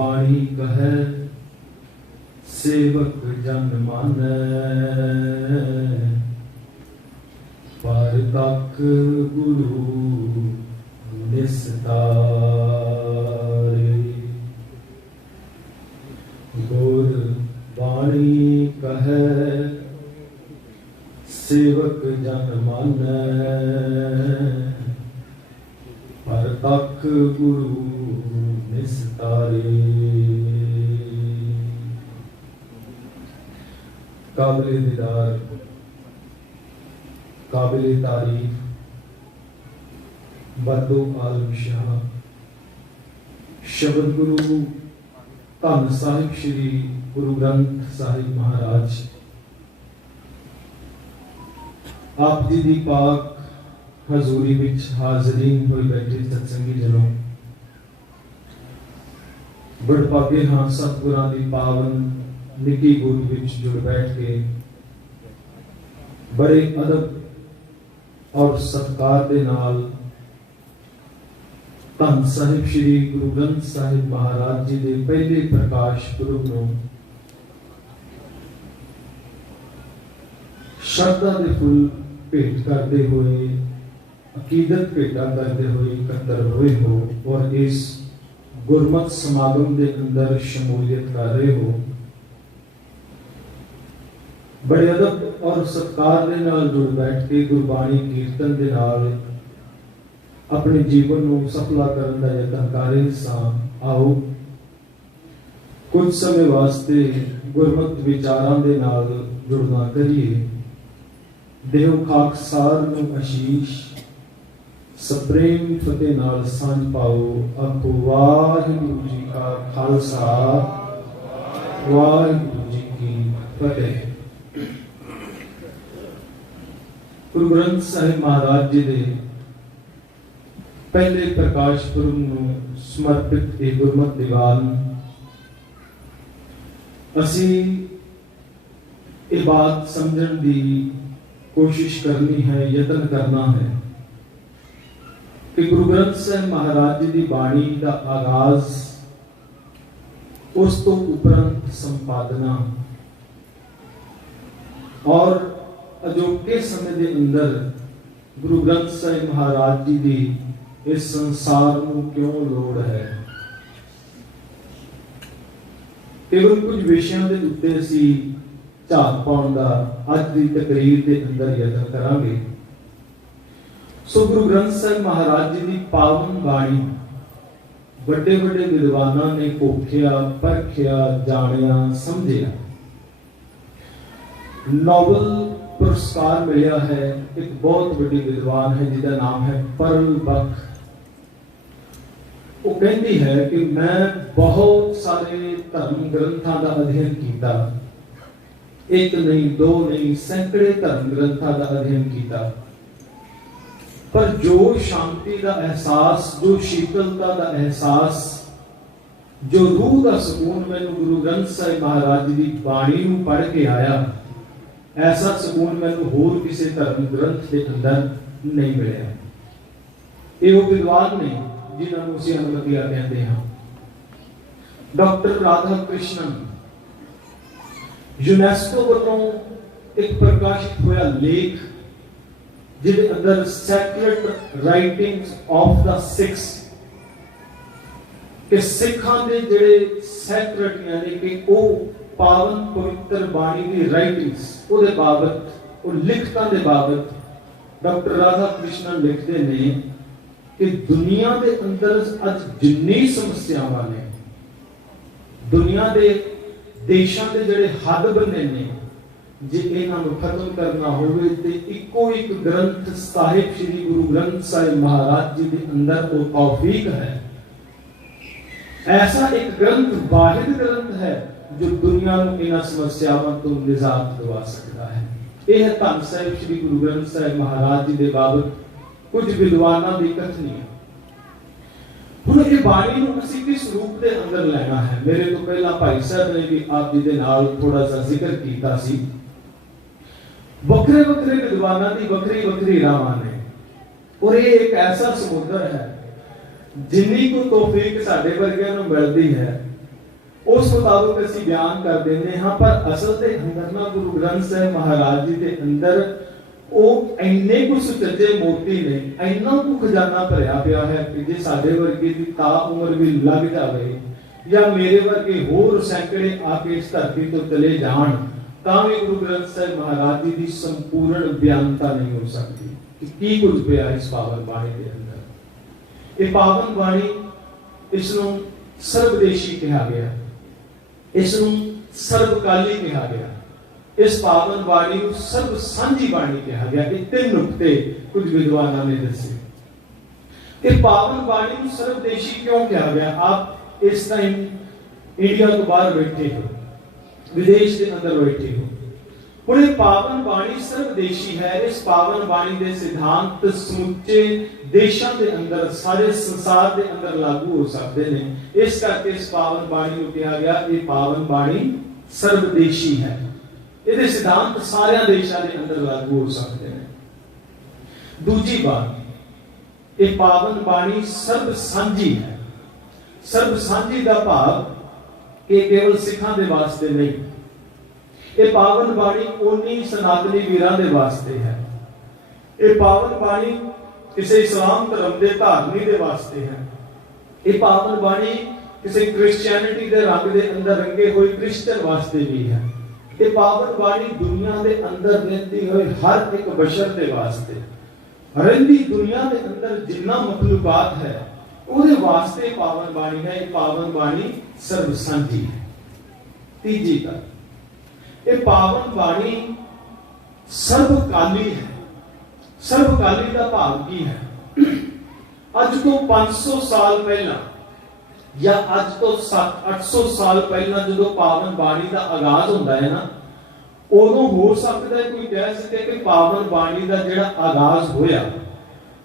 बाणी कहे सेवक जन मानै, पर तक गुरु निस्तारे। गुर बाणी कहे सेवक जन मानै, पर तक गुरु निस्तारे। काबिल दीदार, काबिल तारीफ बदो आलम शाह शब्द गुरु धन साहिब श्री गुरु ग्रंथ साहिब महाराज आप जी दी पाक हजूरी विच हाजरीन होए बैठे सत्संगी जनों, बड़भागे हाँ सतगुरां दी पावन निकी गोद विच जुड़ बैठ के बड़े अदब और सत्कार दे नाल धन साहिब श्री गुरु ग्रंथ साहिब महाराज जी दे पहले प्रकाश पुरब नूं श्रद्धा दे फुल भेंट करते हुए, अकीदत भेंटा करते हुए एकत्र हुए हो और इस गुरमत समागम के अंदर शमूलियत कर रहे हो। बड़े अदब और सत्कार दे नाल जुड़ बैठ के गुरबाणी कीर्तन दे नाल अपने जीवन को सफला करने का यत्न कर रहे सां। आओ कुछ समय वास्ते गुरमत विचारां दे नाल जुड़ना करिए। देव खाकसार नूं आशीष सप्रेम फतेह नाल सांझ पाओ। आखो वाहिगुरू जी का खालसा, वाहिगुरू जी की फतेह। गुरु ग्रंथ साहिब महाराज जी दे पहले प्रकाश पुरब नूं समर्पित एक गुरमत दीवान असी ये बात समझण दी कोशिश करनी है, यत्न करना है कि गुरु ग्रंथ साहिब महाराज जी की बाणी का आगाज उस तो उपरंत संपादना और अजोके समय के अंदर गुरु ग्रंथ साहिब महाराज जी की इस संसार को क्यों लोड़ है। केवल कुछ विषयों के उत्ते असी झाक पाउण दा अज की तकरीर के अंदर यत्न करांगे। सो गुरु ग्रंथ साहिब महाराज जी की पावन बाणी बड़े बड़े विद्वानां ने कोखिया, परखिया, जानिया, समझिया। नोबल पुरस्कार मिला है एक बहुत बड़ी विद्वान है जिसका नाम है परल बख। वो कहती है कि मैं बहुत सारे धर्म ग्रंथों का अध्ययन किया, एक नहीं दो नहीं सैकड़े धर्म ग्रंथों का अध्ययन किया, पर जो शांति का एहसास, जो शीतलता का एहसास, जो रूह का सुकून मैनू गुरु ग्रंथ साहिब महाराज जी की बाणी नूं पढ़ के आया, ऐसा सुकून मैनू होर किसी धर्म ग्रंथ के अंदर नहीं मिला। ये वो विद्वान ने जिन्होंने उसी अनुमतियां कहते हैं। डॉक्टर राधा कृष्णन यूनेस्को वालों एक प्रकाशित होया लेख जिहदे अंदर sacred writings of the six के सिखां दे जिहड़े सैक्रेड यानी कि वो पावन पवित्र बाणी की राइटिंग्स उहदे बाबत, वो लिखतां दे बाबत डॉक्टर राधा कृष्णन लिखते ने कि दुनिया के अंदर अज जिन्नी समस्यावां ने, दुनिया के देशों के जिहड़े हद बने ने, जे इन्हां नूं खत्म करना होवे ते इक्को एक ग्रंथ साहिब श्री गुरु ग्रंथ साहिब महाराज जी के अंदर वो तौफीक है। ऐसा एक ग्रंथ, वाहिद ग्रंथ है जो दुनिया को इन्हां समस्यावां तो निजात दिवा सकता है। यह धन साहिब श्री गुरु ग्रंथ साहिब महाराज जी के बाबत कुछ विद्वानां दी कथनी है। हुण ये बाणी नूं असीं किस रूप दे अंदर लेना है। मेरे तो पहला भाई साहब ने भी आप जी दे नाल थोड़ा सा जिक्र कीता सी। वखरे वखरे विद्वानां दी वखरी वखरी रावां ने, और ये एक ऐसा समुद्र है जिन्नी को तौफीक साडे वर्गियां नूं मिलदी है, उस मुताबिक असीं बयान कर देंगे हाँ, पर असल दे अंदर ना गुरु ग्रंथ साहिब महाराज जी के अंदर ਉਹ ਇੰਨੇ ਕੁ ਸੁਚੱਜੇ ਮੋਤੀ ਨੇ, ਇੰਨਾ ਕੁ ਖਜ਼ਾਨਾ ਭਰਿਆ ਪਿਆ ਹੈ ਕਿ ਜੇ ਸਾਡੇ ਵਰਗੇ ਦੀ ਤਾ ਉਮਰ ਵੀ ਲੱਗ ਜਾਵੇ ਜਾਂ ਮੇਰੇ ਵਰਗੇ ਹੋਰ ਸੈਂਕੜੇ ਆ ਕੇ ਇਸ ਧਰਤੀ ਤੋਂ ਚਲੇ ਜਾਣ ਤਾਂ ਵੀ ਗੁਰੂ ਗ੍ਰੰਥ ਸਾਹਿਬ ਮਹਾਰਾਜ ਜੀ ਦੀ ਸੰਪੂਰਨ ਬਿਆਨਤਾ ਨਹੀਂ ਹੋ ਸਕਦੀ ਕਿ ਕੀ ਕੁਝ ਪਿਆ ਇਸ ਪਾਵਨ ਬਾਣੀ ਦੇ ਅੰਦਰ। ਇਹ ਪਾਵਨ ਬਾਣੀ, ਇਸ ਨੂੰ ਸਰਬਦੇਸ਼ੀ ਕਿਹਾ ਗਿਆ, ਇਸ ਨੂੰ ਸਰਬਕਾਲੀ ਕਿਹਾ ਗਿਆ, इस पावन बाणी को सर्व सांझी बाणी कहा गया। ये तीन नुक्ते कुछ विद्वानों ने दसे कि पावन बाणी को सर्वदेशी क्यों कहा गया। आप इस टाइम इंडिया तो बाहर बैठे हो, विदेश के अंदर बैठे हो, और ये पावन बाणी सर्वदेशी है। इस पावन बाणी के सिद्धांत समुचे देशों के अंदर, सारे संसार के अंदर लागू हो सकते हैं। इस करके इस पावन बाणी को कहा गया ये पावन बाणी सर्वदेशी है। ਇਹਦੇ ਸਿਧਾਂਤ ਸਾਰਿਆਂ ਦੇਸ਼ਾਂ ਦੇ ਅੰਦਰ ਲਾਗੂ ਹੋ ਸਕਦੇ ਨੇ। ਦੂਜੀ ਬਾਤ, ਇਹ ਪਾਵਨ ਬਾਣੀ ਸਰਬ ਸਾਂਝੀ ਹੈ। ਸਰਬ ਸਾਂਝੀ ਦਾ ਭਾਵ ਕਿ ਕੇਵਲ ਸਿੱਖਾਂ ਦੇ ਵਾਸਤੇ ਨਹੀਂ, ਇਹ ਪਾਵਨ ਬਾਣੀ ਉਨੀ ਸਨਾਤਨੀ ਵੀਰਾਂ ਦੇ ਵਾਸਤੇ ਹੈ। ਇਹ ਪਾਵਨ ਬਾਣੀ ਕਿਸੇ ਇਸਲਾਮ ਧਰਮ ਦੇ ਧਾਰਨੀ ਦੇ ਵਾਸਤੇ ਹੈ। ਇਹ ਪਾਵਨ ਬਾਣੀ ਕਿਸੇ ਕ੍ਰਿਸਚੀਅਨਿਟੀ ਦੇ ਰੰਗ ਦੇ ਅੰਦਰ ਰੰਗੇ ਹੋਏ ਕ੍ਰਿਸਚੀਅਨ ਵਾਸਤੇ ਵੀ ਹੈ। ये पावन बाणी दुनिया के अंदर रहती हुए हर एक बशर के वास्ते, रहती दुनिया के अंदर जिन्ना मखलूकात है उहदे वास्ते पावन बाणी है। ये पावन बाणी सर्व सांझी है। तीजी गल, ये पावन बाणी सर्वकाली है। सर्वकाली का भाव की है? अज तो 500 साल पहला या अज तो 700-800 साल पहला जो पावन बाणी का आगाज होता है ना, उदों हो सकता है कोई कह सके कि पावन बाणी का जिहड़ा आगाज होया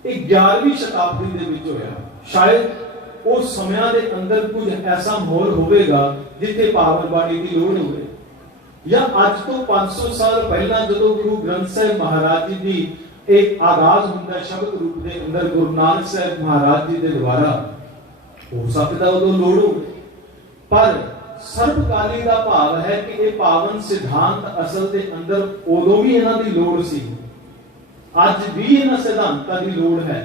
ये 11वीं शताब्दी दे विच होया। शायद उस समय के अंदर कुछ ऐसा माहौल होगा जिथे पावन बाणी की लोड़ होवे, या अज तो 500 साल पहला जो गुरु ग्रंथ साहिब महाराज जी की एक आगाज होता शब्द रूप के अंदर गुरु नानक साहिब महाराज जी के द्वारा, हो सकता उदों लोड़ हो। पर सर्वकाली का भाव है कि ये पावन सिद्धांत असल के अंदर उदों भी इन्हां दी लोड़ सी, अज भी इन्हां सिद्धांतां दी लोड़ है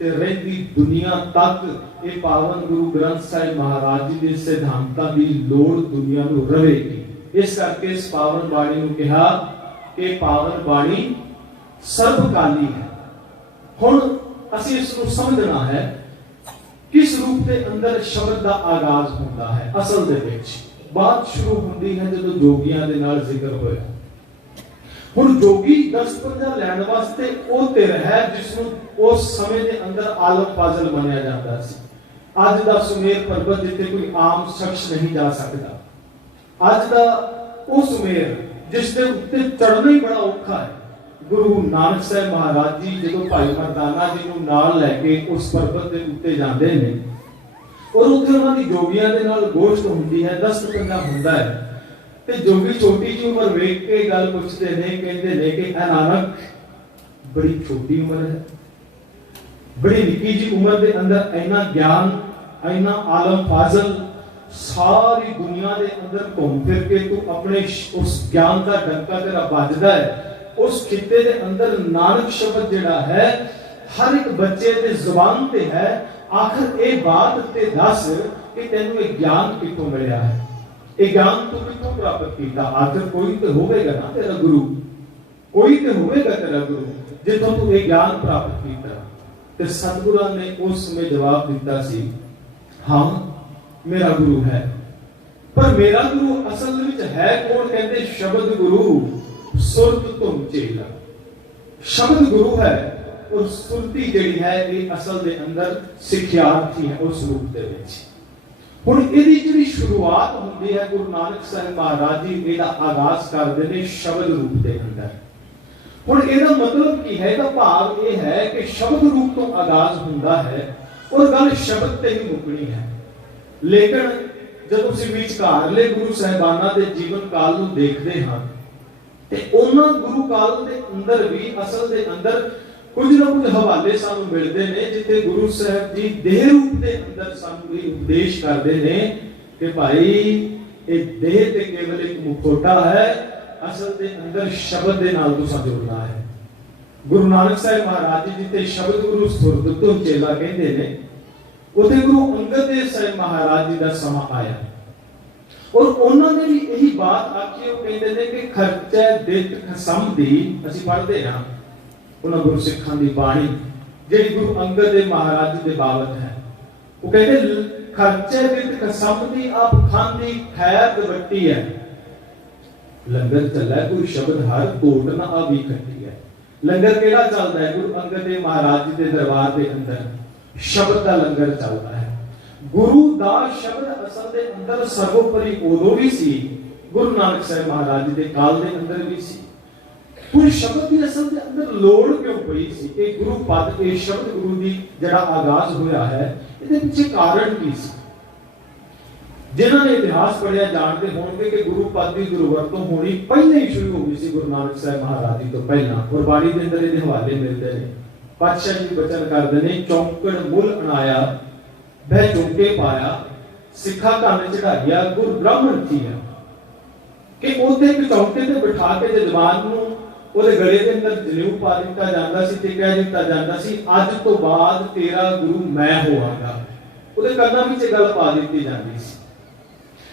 ते रहंदी दुनिया तक ये पावन गुरु ग्रंथ साहिब महाराज जी के सिद्धांतां दी लोड़ दुनिया नूं रहेगी। इस करके इस पावन बाणी नूं कहा कि पावन बाणी सर्वकाली है। हुण असीं इस नूं समझना है किस रूप के अंदर शब्द का आगाज होता है। असल दे विच बात शुरू होती है जब जोगियां दे नाल जिक्र होया। हुण जोगी 10-15 लैण वास्ते ओ तिर है जिसनूं उस समय के अंदर आलम फाजल मनिया जाता सी। अज दा सुमेर पर्वत जिथे कोई आम शख्स नहीं जा सकता, अज दा ओ सुमेर जिस दे उत्ते चढ़ना ही बड़ा औखा है। गुरु नानक साहिब महाराज जी जो भाई मर्दाना जी नूं नाल लैके उस पर्वत के उत्ते जाते हैं और उत्थे उन्हां दी जोगियां दे नाल गोश्त हुंदी है, 10-15 हुंदा है। ते जोगी छोटी जी उम्र वेख के गल पुछदे ने, कहंदे ने कि ऐ नानक बड़ी छोटी उम्र है, बड़ी निक्की जी उम्र के अंदर इन्ना ज्ञान, इन्ना आलम फाजल, सारी दुनिया के अंदर घूम फिर के तू अपने उस ज्ञान का डंका तेरा बजदा है। उस खिते के अंदर नानक शब्द जिहड़ा है हर एक बच्चे दे जुबान ते है। आखिर ये बात ते दस कि तैनूं ये ज्ञान कित्थों मिलिया है, ये ज्ञान तू कित्थों प्राप्त कीता। आखिर कोई तो होवेगा ना तेरा गुरु, कोई तो होवेगा तेरा गुरु जिथों तू ये ज्ञान प्राप्त कीता। ते सतगुरां ने उस समय जवाब दिता सी, हाँ मेरा गुरु है। पर मेरा गुरु असल विच है कौन? कहंदे शब्द गुरु सुरत तुम चेला। शब्द गुरु है और सुरती जिहड़ी है ये असल दे अंदर सिखियार्थी है उस रूप दे विच। हुण इहदी जिहड़ी शुरुआत हुंदी है गुरु नानक साहिब महाराज जी इहदा आगाज करदे ने शब्द रूप दे अंदर। हुण इहदा मतलब की है? इहदा भाव यह है कि शब्द रूप तो आगाज हुंदा है और गल शब्द ते ही मुकनी है। लेकिन जब उसी विचकारले गुरु साहिबाना दे जीवन काल नूं देखदे हां ते उन्हां गुरु काल दे अंदर भी असल दे अंदर कुछ ना कुछ हवाले सानू मिलते हैं जिथे गुरु साहब जी देह रूप के अंदर सानू उपदेश करते हैं कि भाई ये देह ते केवल एक मुखोटा है, असल दे अंदर शब्द दे नाल तुसां जुड़ना है। गुरु नानक साहिब महाराज जी जिते शब्द गुरु सुरत तो चेला कहते ने, उते गुरु अंगद देव साहिब महाराज जी दा समा आया और उन्होंने भी यही बात आखी। वो कहते ने कि खर्चे दित खसम दी ਅਸੀਂ पढ़ते हैं उन्होंने गुरु सिखां दी बाणी ਜਿਹੜੀ गुरु अंगद देव महाराज जी दे बाबत है। वो कहते खर्चे दित खसम दी आप खांदी खैर दवट्टी है, लंगर चला कोई शब्द हर कोट ना आवी खट्टी है। लंगर केड़ा चलदा है? गुरु अंगद देव महाराज जी दे दरबार दे अंदर शब्द दा लंगर चलदा है। गुरु दा शब्द असल दे अंदर सर्वोपरि उदों भी सी, गुरु नानक साहिब महाराज जी दे काल दे अंदर भी सी। पर शब्द की असल दे अंदर लोड़ क्यों पई सी? एक गुरु पद ए शब्द गुरु दी जड़ा आगाज होया है, इहदे पीछे कारण की सी? जिन्होंने इतिहास पढ़िया जानते होंगे कि गुरु पद की दुर्वरतों होनी पहले ही शुरू हो गई सी गुरु नानक साहिब महाराज जी तो पहला। और बाणी के अंदर ये हवाले मिलते हैं। पातशाह जी वचन करते हैं, चौंकड़ मुल अनाया वह चौंके पाया, सिखा कन चढ़ाइया गुरु ब्राह्मण थी। कि उसे एक चौंके ते बिठा के जजमान नूं ਉਹਦੇ ਗਲੇ ਦੇ ਅੰਦਰ ਜਨੇਊ ਪਾ ਦਿੱਤਾ ਜਾਂਦਾ ਸੀ ਤੇ ਕਹਿ ਦਿੱਤਾ ਜਾਂਦਾ ਸੀ ਅੱਜ ਤੋਂ ਬਾਅਦ ਤੇਰਾ ਗੁਰੂ ਮੈਂ ਹੋਵਾਂਗਾ। ਉਹਦੇ ਕੰਨਾਂ ਵਿੱਚ ਗੱਲ ਪਾ ਦਿੱਤੀ ਜਾਂਦੀ ਸੀ।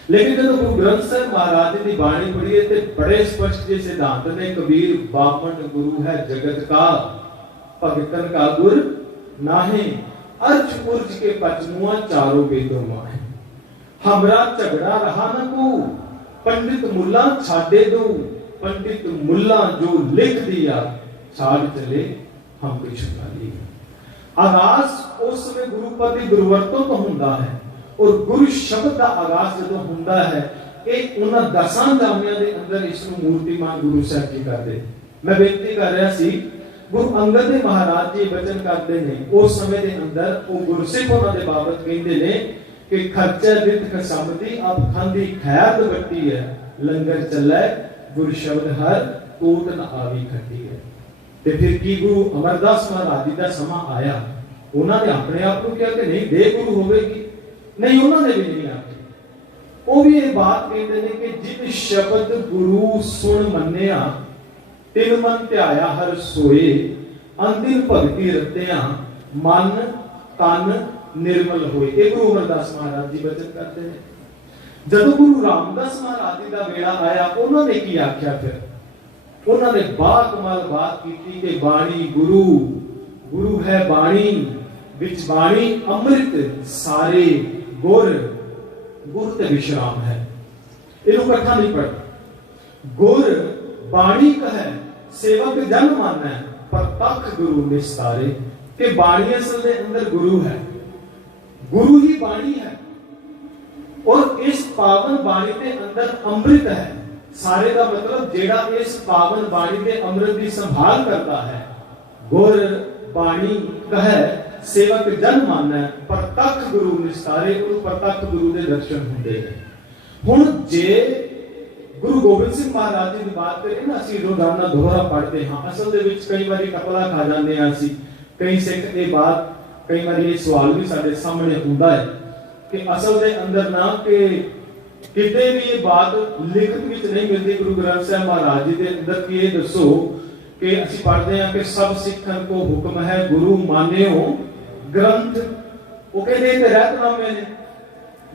लेकिन जब गुरु ग्रंथ साहिब महाराज जी की बाणी पढ़िए तो बड़े स्पष्ट जे सिद्धांत ने, कबीर बामन गुरु है जगत का, भगतन का गुर नाहे, अर्ज उर्ज के पचमुआ चारों वेदों माहे। हमरा झगड़ा रहा न को, पंडित मुल्ला छाड़े दो, पंडित मुल्ला जो लिख दिया छाड़ चले हम कोई छुपा लिया। आगाज उस समय गुरु पद की दुर्वरतों तो हुंदा है और गुरु शब्द का आगाज जो हुंदा है एक उन्हां दसां जामियां दे अंदर इसनु मूर्तिमान गुरु साहब जी करदे। मैं बेनती कर रहा सी, गुरु अंगद देव महाराज जी वचन करते ने उस समय दे अंदर वो गुरसिख उन्हां दे बाबत कहंदे ने कि खर्चा दित खसमती अब खांदी खैर दवट्टी है, लंगर चलै गुरु शब्द हर कोट न आवी खट्टी है। ते फिर की गुरु अमरदास महाराज जी दा समा आया, उन्होंने अपने आप को कहा कि नहीं दे गुरु होवेगी, नहीं उन्होंने भी नहीं आखी। वो भी ये बात कहते हैं कि जिन शब्द गुरु सुन मन्निया तिन मन ध्याया हर सोए, अंतिम भगति रतिया मन तन निर्मल होए। ये गुरु अमरदास महाराज जी वचन करते हैं। जब गुरु रामदास महाराज जी का वेला आया उन्होंने की आख्या, फिर उन्होंने बाकमाल बात की कि बाणी गुरु, गुरु है बाणी विच बाणी अमृत सारे गुर, गुर ते विश्राम है। इनको इकट्ठा नहीं पढ़ना। गुर बाणी कहे सेवक जन माना है, प्रतख गुरु निस्तारे। के बाणी असल के अंदर गुरु है, गुरु ही बाणी है और इस पावन बाणी के अंदर अमृत है। सारे का मतलब जेड़ा इस पावन बाणी के अमृत की संभाल करता है, गुर बाणी कहे सेवक जन माना है, प्रतख गुरु निस्तारे। प्रतख गुरु के दर्शन होंगे हैं। हुण जे गुरु गोबिंद सिंह महाराज जी की बात करें ना, असीं रोजाना दोहरा पढ़ते हाँ, असल दे विच कई बारी कपला खा जाते हैं असीं। कई सिख ये बात, कई बारी ये सवाल भी साडे सामने हुंदा है कि असल दे अंदर ना कि किते भी ये बात लिखत विच नहीं मिलती गुरु ग्रंथ साहिब महाराज जी के अंदर कि ये दसो कि असीं पढ़ते हैं कि सब सिखन को हुक्म है गुरु मान्यो ग्रंथ। वो कहते हैं रहतनामे ने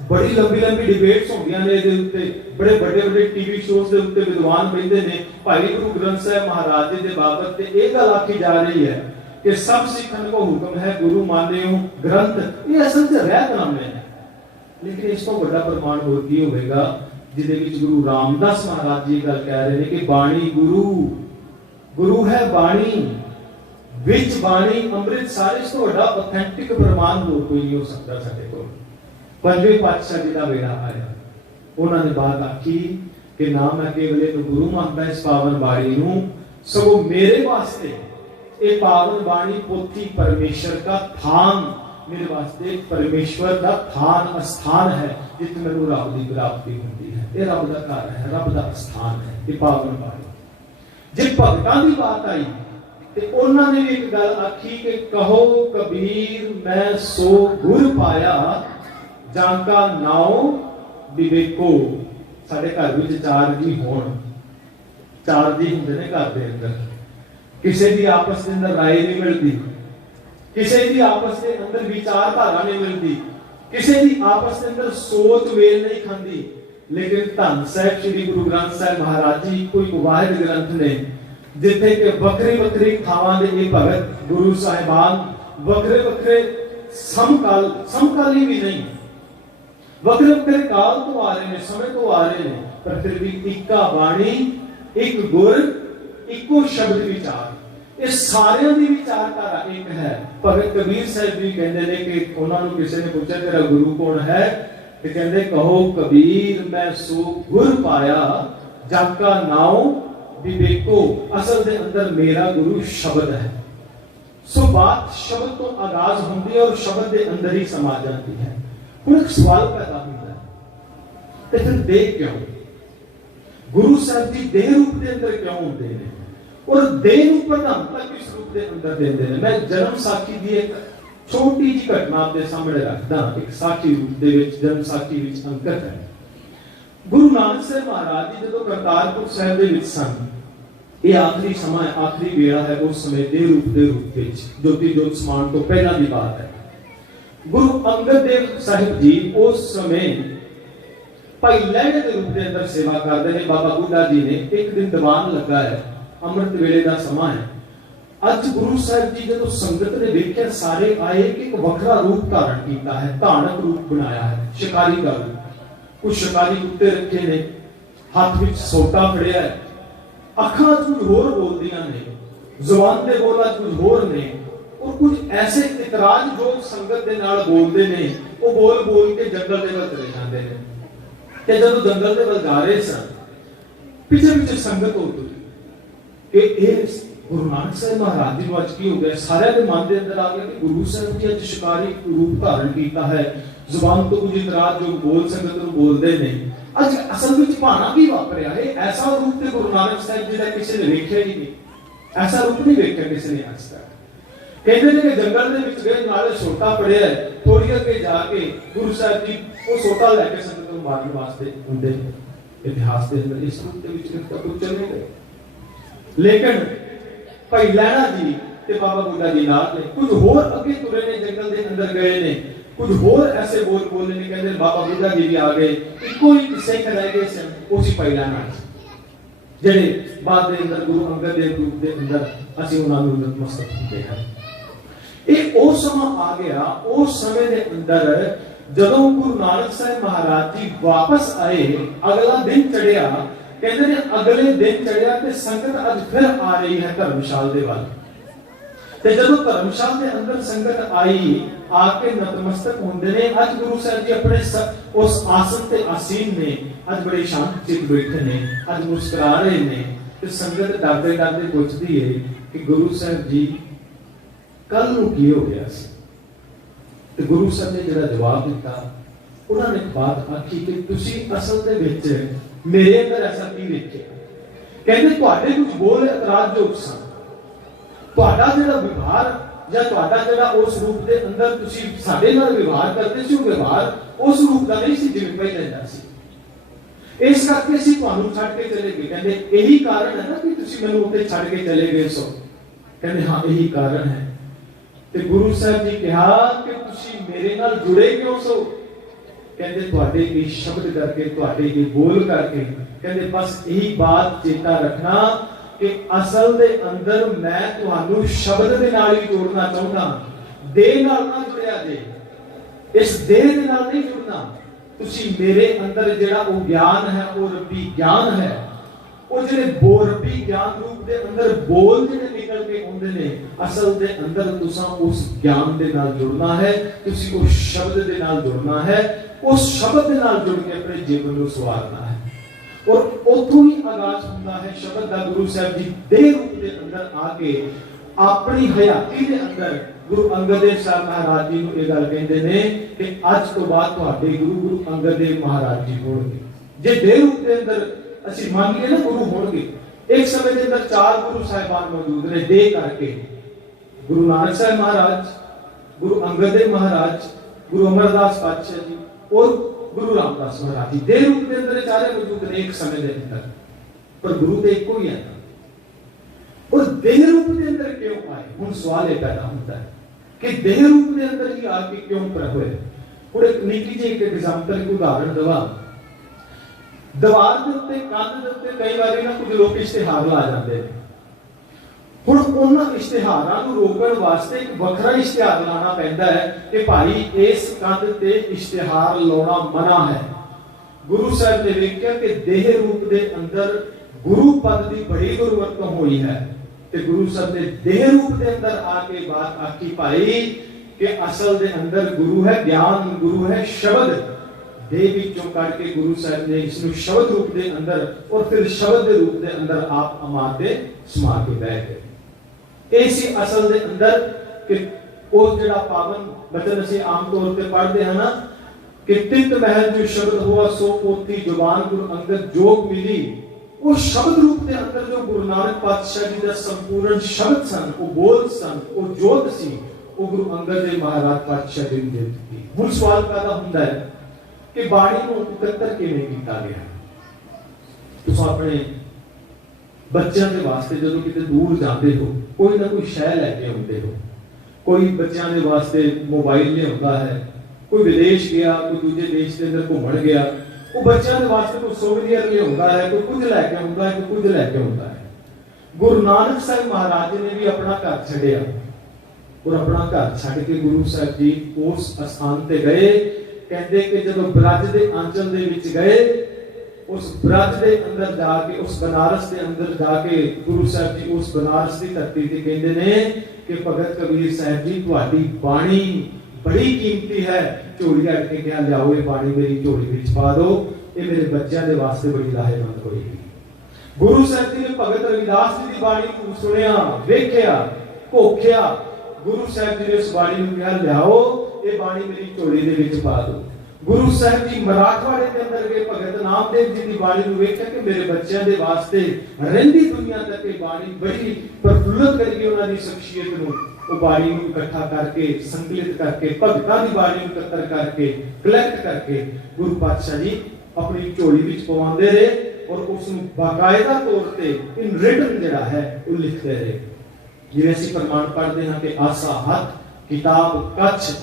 बड़ी लंबी लंबी डिबेट्स होंदियां ने इहदे उत्ते, बड़े बड़े बड़े टीवी शोज दे उत्ते विद्वान बैठते ने, भाई गुरु ग्रंथ साहिब महाराज जी दे बाबत ते ये गल आखी जा रही है कि सब सिखन को हुक्म है गुरु मान्यो ग्रंथ। ये असल च रहतनामे है। लेकिन इस तो बड़ा प्रमाण होर की होवेगा जिहदे विच गुरु रामदास महाराज जी गल कह रहे हैं कि बाणी गुरु, गुरु है बाणी विच बाणी अमृत। सारे इस तो बड़ा ऑथेंटिक प्रमाण होर कोई नहीं हो सकता साडे कोल। पंजवें पातशाह जी का वेला आया, उन्होंने बात आखी कि ना मैं केवल एक गुरु मानता इस पावन बाणी नूं, सगों मेरे वास्ते ये पावन बाणी पोथी परमेश्वर का थान, मेरे वास्ते परमेश्वर का थान स्थान है जिथे मैनू रब की प्राप्ति होती है। ये रब का घर है, रब का स्थान है ये पावन बाणी। जे भगतां की बात आई ते उन्होंने भी एक गल आखी कि कहो कबीर मैं सो गुर पाया, जांका नाओ ਵੀ ਵੇਖੋ ਸਾਡੇ घर ਵਿੱਚ चार जी होण, चार जी हुंदे ने घर दे अंदर, किसी की आपस के अंदर राय नहीं मिलती, किसी की आपस के अंदर विचारधारा नहीं मिलती, किसी की आपस के अंदर सोच मेल नहीं खाती। लेकिन धन साहिब श्री गुरु ग्रंथ साहिब महाराज जी कोई वाहिद ग्रंथ ने जिथे कि वक्री वक्री थावां दे ये भगत गुरु साहिबान वक्रे वक्रे समकाली भी नहीं, वक्रे वक्रे काल तो आ रहे ने, समय तो आ रहे ने, पर फिर भी इक्का बाणी, एक गुर, इको शब्द विचार, ये सारे दी विचारधारा एक है। भगत कबीर साहिब भी कहते हैं कि उन्होंने किसी ने पूछा तेरा गुरु कौन है, तो कहते कहो कबीर मैं सो गुर पाया जाका नाओ विवेको, असल दे अंदर मेरा गुरु शब्द है। सो बात शब्द तो आगाज होती है और शब्द के अंदर ही समा जाती है। हुण एक सवाल पैदा होता है, तो फिर देह क्यों? गुरु साहब जी देह रूप के अंदर क्यों होते हैं और देह रूप प्रधानता किस रूप के अंदर देते हैं? मैं जन्म साखी की एक छोटी जी घटना आपके सामने रखदा। एक साखी रूप दे विच जन्म साखी विच अंकित है। गुरु नानक साहब महाराज जी जदों करतारपुर साहिब दे विच सन, ये आखिरी समय आखिरी वेला है, उस समय देह रूप के रूप विच ज्योति जोत समान तो पहला की बात है। गुरु अंगद देव साहिब जी उस समय भाई लहरे के रूप के अंदर सेवा करते हैं। बाबा बुढ़ा जी ने एक दिन दीवान लगा है, अमृत वेले का समा है। अज गुरु साहिब जी जो संगत ने देखा सारे आए कि एक वखरा रूप धारण किया है, धानक रूप बनाया है, शिकारी का रूप। कुछ शिकारी कुत्ते रखे ने, हाथ में सोटा फड़िया है, अखां कुछ होर बोलदियां ने, जुबान दे बोल कुछ होर ने, और कुछ ऐसे इतराज जो संगत के नाल बोलते ने, वो बोल बोल के जंगल के वल चले जाते हैं। ते जब जंगल के वल जा रहे सन, पीछे पीछे संगत हो गई कि गुरु नानक साहब महाराज जी अज की हो गया। सारे के मन के अंदर आ गया कि गुरु साहब जी अज शिकारी रूप धारण किया है, जुबान तो कुछ इतराज जो बोल संगत को बोलते नहीं। अज असल में भाना की वापरिया है, ऐसा रूप तो गुरु नानक साहब जी का किसी ने वेख्या ही नहीं, ऐसा रूप नहीं वेख्या किसी ने आज तक। कहते हैं कि जंगल के विच गए, नाले सोटा पड़िया है, थोड़ी अगे जाके गुरु साहब जी वो सोटा लैके संगत को मारने वास्ते उनके इतिहास के अंदर इस रूप के विच कुछ चले गए। लेकिन भाई लैणा जी ते बाबा बुढ़ा जी नाल ने कुछ होर अगे तुरे ने, जंगल के अंदर गए ने, कुछ होर ऐसे बोल बोले ने। कहते बाबा बुढ़ा जी भी आ गए, इको ही सिख रह गए सन, उसी भाई लैणा जेडे बाद दे अंदर गुरु अंगद देव रूप के अंदर असीं उन्हां नूं नतमस्तक होंदे हैं। ये ओ समा आ गया, उस समय के अंदर जदों गुरु नानक साहब महाराज जी वापस आए, अगला दिन चढ़िया। कहते ने अगले दिन चढ़िया ते संगत अज फिर आ रही है धर्मशाल दे वाल। ते जदों धर्मशाल के अंदर संगत आई, आके नतमस्तक होंदे ने। अज गुरु साहब जी अपने उस आसन ते आसीन ने, अज बड़े शांत चित बैठे ने, अज मुस्कुरा रहे ने। ते संगत डरदे डरदे पूछदी है कि गुरु साहब जी कल नूं की हो गया सी? ते गुरु साहब ने जिहड़ा जवाब दिता, उन्होंने बात आखी कि तुसी असल दे विच मेरे अंदर ऐसा की वेखिया? कहते तुहाडे कुछ बोल इतराजयोग सन, तुहाडा जिहड़ा व्यवहार या तुहाडा जिहड़ा उस रूप दे अंदर तुसी साडे नाल व्यवहार करदे सी, व्यवहार उस रूप दा नहीं सी जिवें पहले दा सी। इस करके असीं तुहानूं छड्ड के चले गए। कहते यही कारण है ना कि तुसी मैनूं उत्ते छड्ड के चले गए सो? कहते हाँ यही कारण है। ते गुरु साहब जी कहा कि तुसी मेरे नाल जुड़े क्यों सो? कहते तुहाडे ये शब्द करके, तुहाडे ये बोल करके। कहते बस यही बात चेता रखना कि असल दे अंदर मैं तुहानू शब्द दे नाल ही जोड़ना चाहुंदा, देह नाल ना जुड़िया जे। इस देह दे नाल नहीं जुड़ना। तुसी मेरे अंदर जिहड़ा वो ज्ञान है, वो रब्बी ज्ञान है, वो जिहड़े रब्बी ज्ञान रूप दे अंदर बोल जिहड़े निकल के आउंदे ने, असल दे अंदर तुसां उस ज्ञान दे नाल जुड़ना है, तुसी उस शब्द दे नाल जुड़ना है, उस शब्द दे नाल जुड़ के अपने जीवन को सवारना है। और उथों ही आगाज होता है शब्द का। गुरु साहब जी देह रूप के अंदर आके अपनी हयाती के अंदर गुरु अंगद देव साहब महाराज जी को यह गल कहते हैं कि आज तो बाद तुहाडे गुरु अंगद देव महाराज जी होणगे। जे देह रूप के अंदर असीं मान लईए ना गुरु होणगे, एक समय के अंदर 4 गुरु साहिबान मौजूद ने देह करके। गुरु नानक साहब महाराज, गुरु अंगद देव महाराज, गुरु अमरदास पातशाह जी और गुरु रामदास महाराज जी देह रूप के अंदर चारे मौजूद ने एक समय के अंदर, पर गुरु तो एक ही है ना। और देह रूप के अंदर क्यों आए? हुण सवाल यह पैदा होता है कि देह रूप के अंदर ही आके क्यों प्रकट हुए। और एक निकी जी एक एग्जाम्पल की उदाहरण दवा, दीवार के उत्ते कंध के उत्ते कई बार ना कुछ लोग इश्तिहार ला जाते हैं। हुण उन्हां इश्तिहारां नूं रोकण वास्ते एक वखरा इश्तिहार लाना पैंदा है कि भाई इस कंध ते इश्तिहार लाउणा मना है। गुरु साहब ने वेख्या कि देह रूप के अंदर गुरु पद की बड़ी गुरवरतों हुई है, ते गुरु साहब ने देह रूप के अंदर आके बात आखी पाई कि असल दे अंदर गुरु है ज्ञान, गुरु है शब्द। देह विचों करके गुरु साहब ने इसनु शब्द रूप के अंदर और फिर शब्द के रूप के अंदर आप अमाते समा के बह गए। ऐसी असल दे अंदर कि वो जड़ा पावन वचन असी आम तौर पे पढ़ते हैं ना कि तित महल जो शब्द हुआ सो पोती जुबान गुरु अंगद जोग मिली। उस शब्द रूप के अंदर जो गुरु नानक पातशाह जी का संपूर्ण शब्द सन, वो बोल सन, वो जोत सी, वो गुरु अंगद देव महाराज पातशाह जी ने दी। हुण सवाल पैदा होता है कि बाणी को इकत्तर किवें कीता गया। तुम अपने बच्चों के वास्ते जो किते दूर जाते हो कोई ना कोई शै लैके आउंदे हो, कोई बच्चों के वास्ते मोबाइल लियाउंदा है, कोई विदेश गया, कोई दूसरे देश के अंदर घूमण गया, वो बच्चों के वास्ते कोई सोविनियर लियाउंदा है, कोई कुछ लैके आउंदा है, कोई कुछ लैके आउंदा है। गुरु नानक साहब महाराज ने भी अपना घर छड्डिया और अपना घर छड्ड के गुरु साहब जी उस स्थान ते गए। कहते कि जब ब्रज के आंचल दे विच गए, उस ब्रज के अंदर जाके उस बनारस के अंदर जाके गुरु साहब जी उस बनारस की धरती ते कहते ने कि भगत कबीर साहब जी तुहाडी बाणी बड़ी कीमती है। झोली अड़ के क्या लियाओ ये बाणी मेरी झोली विच पा दो, ये मेरे बच्चों के वास्ते बड़ी लाहेमंद होएगी। गुरु साहब जी ने भगत रविदास जी की बाणी को सुनिया, वेख्या, घोखिया। गुरु साहब जी ने उस बाणी को कहा लियाओ ये बाणी मेरी झोली दे विच पा दो। गुरु साहब जी मराठवाड़े के अंदर गए, भगत नामदेव जी की बाणी को वेख्या कि मेरे बच्चों के वास्ते रहिंदी दुनिया तक ये बाणी बड़ी प्रफुल्लित करके उन्हां दी शख्सियत नूं वो बाणी को इकट्ठा करके संकलित करके भगतां दी बाणी को एकत्र करके कलैक्ट करके गुरु पातशाह जी अपनी झोली विच पवांदे रहे और उसनूं बाकायदा तौर ते इन रिटन जिहड़ा है वो लिखते रहे। जिवें असीं प्रमाण पढ़दे हां कि आसा हथ किताब कच्छ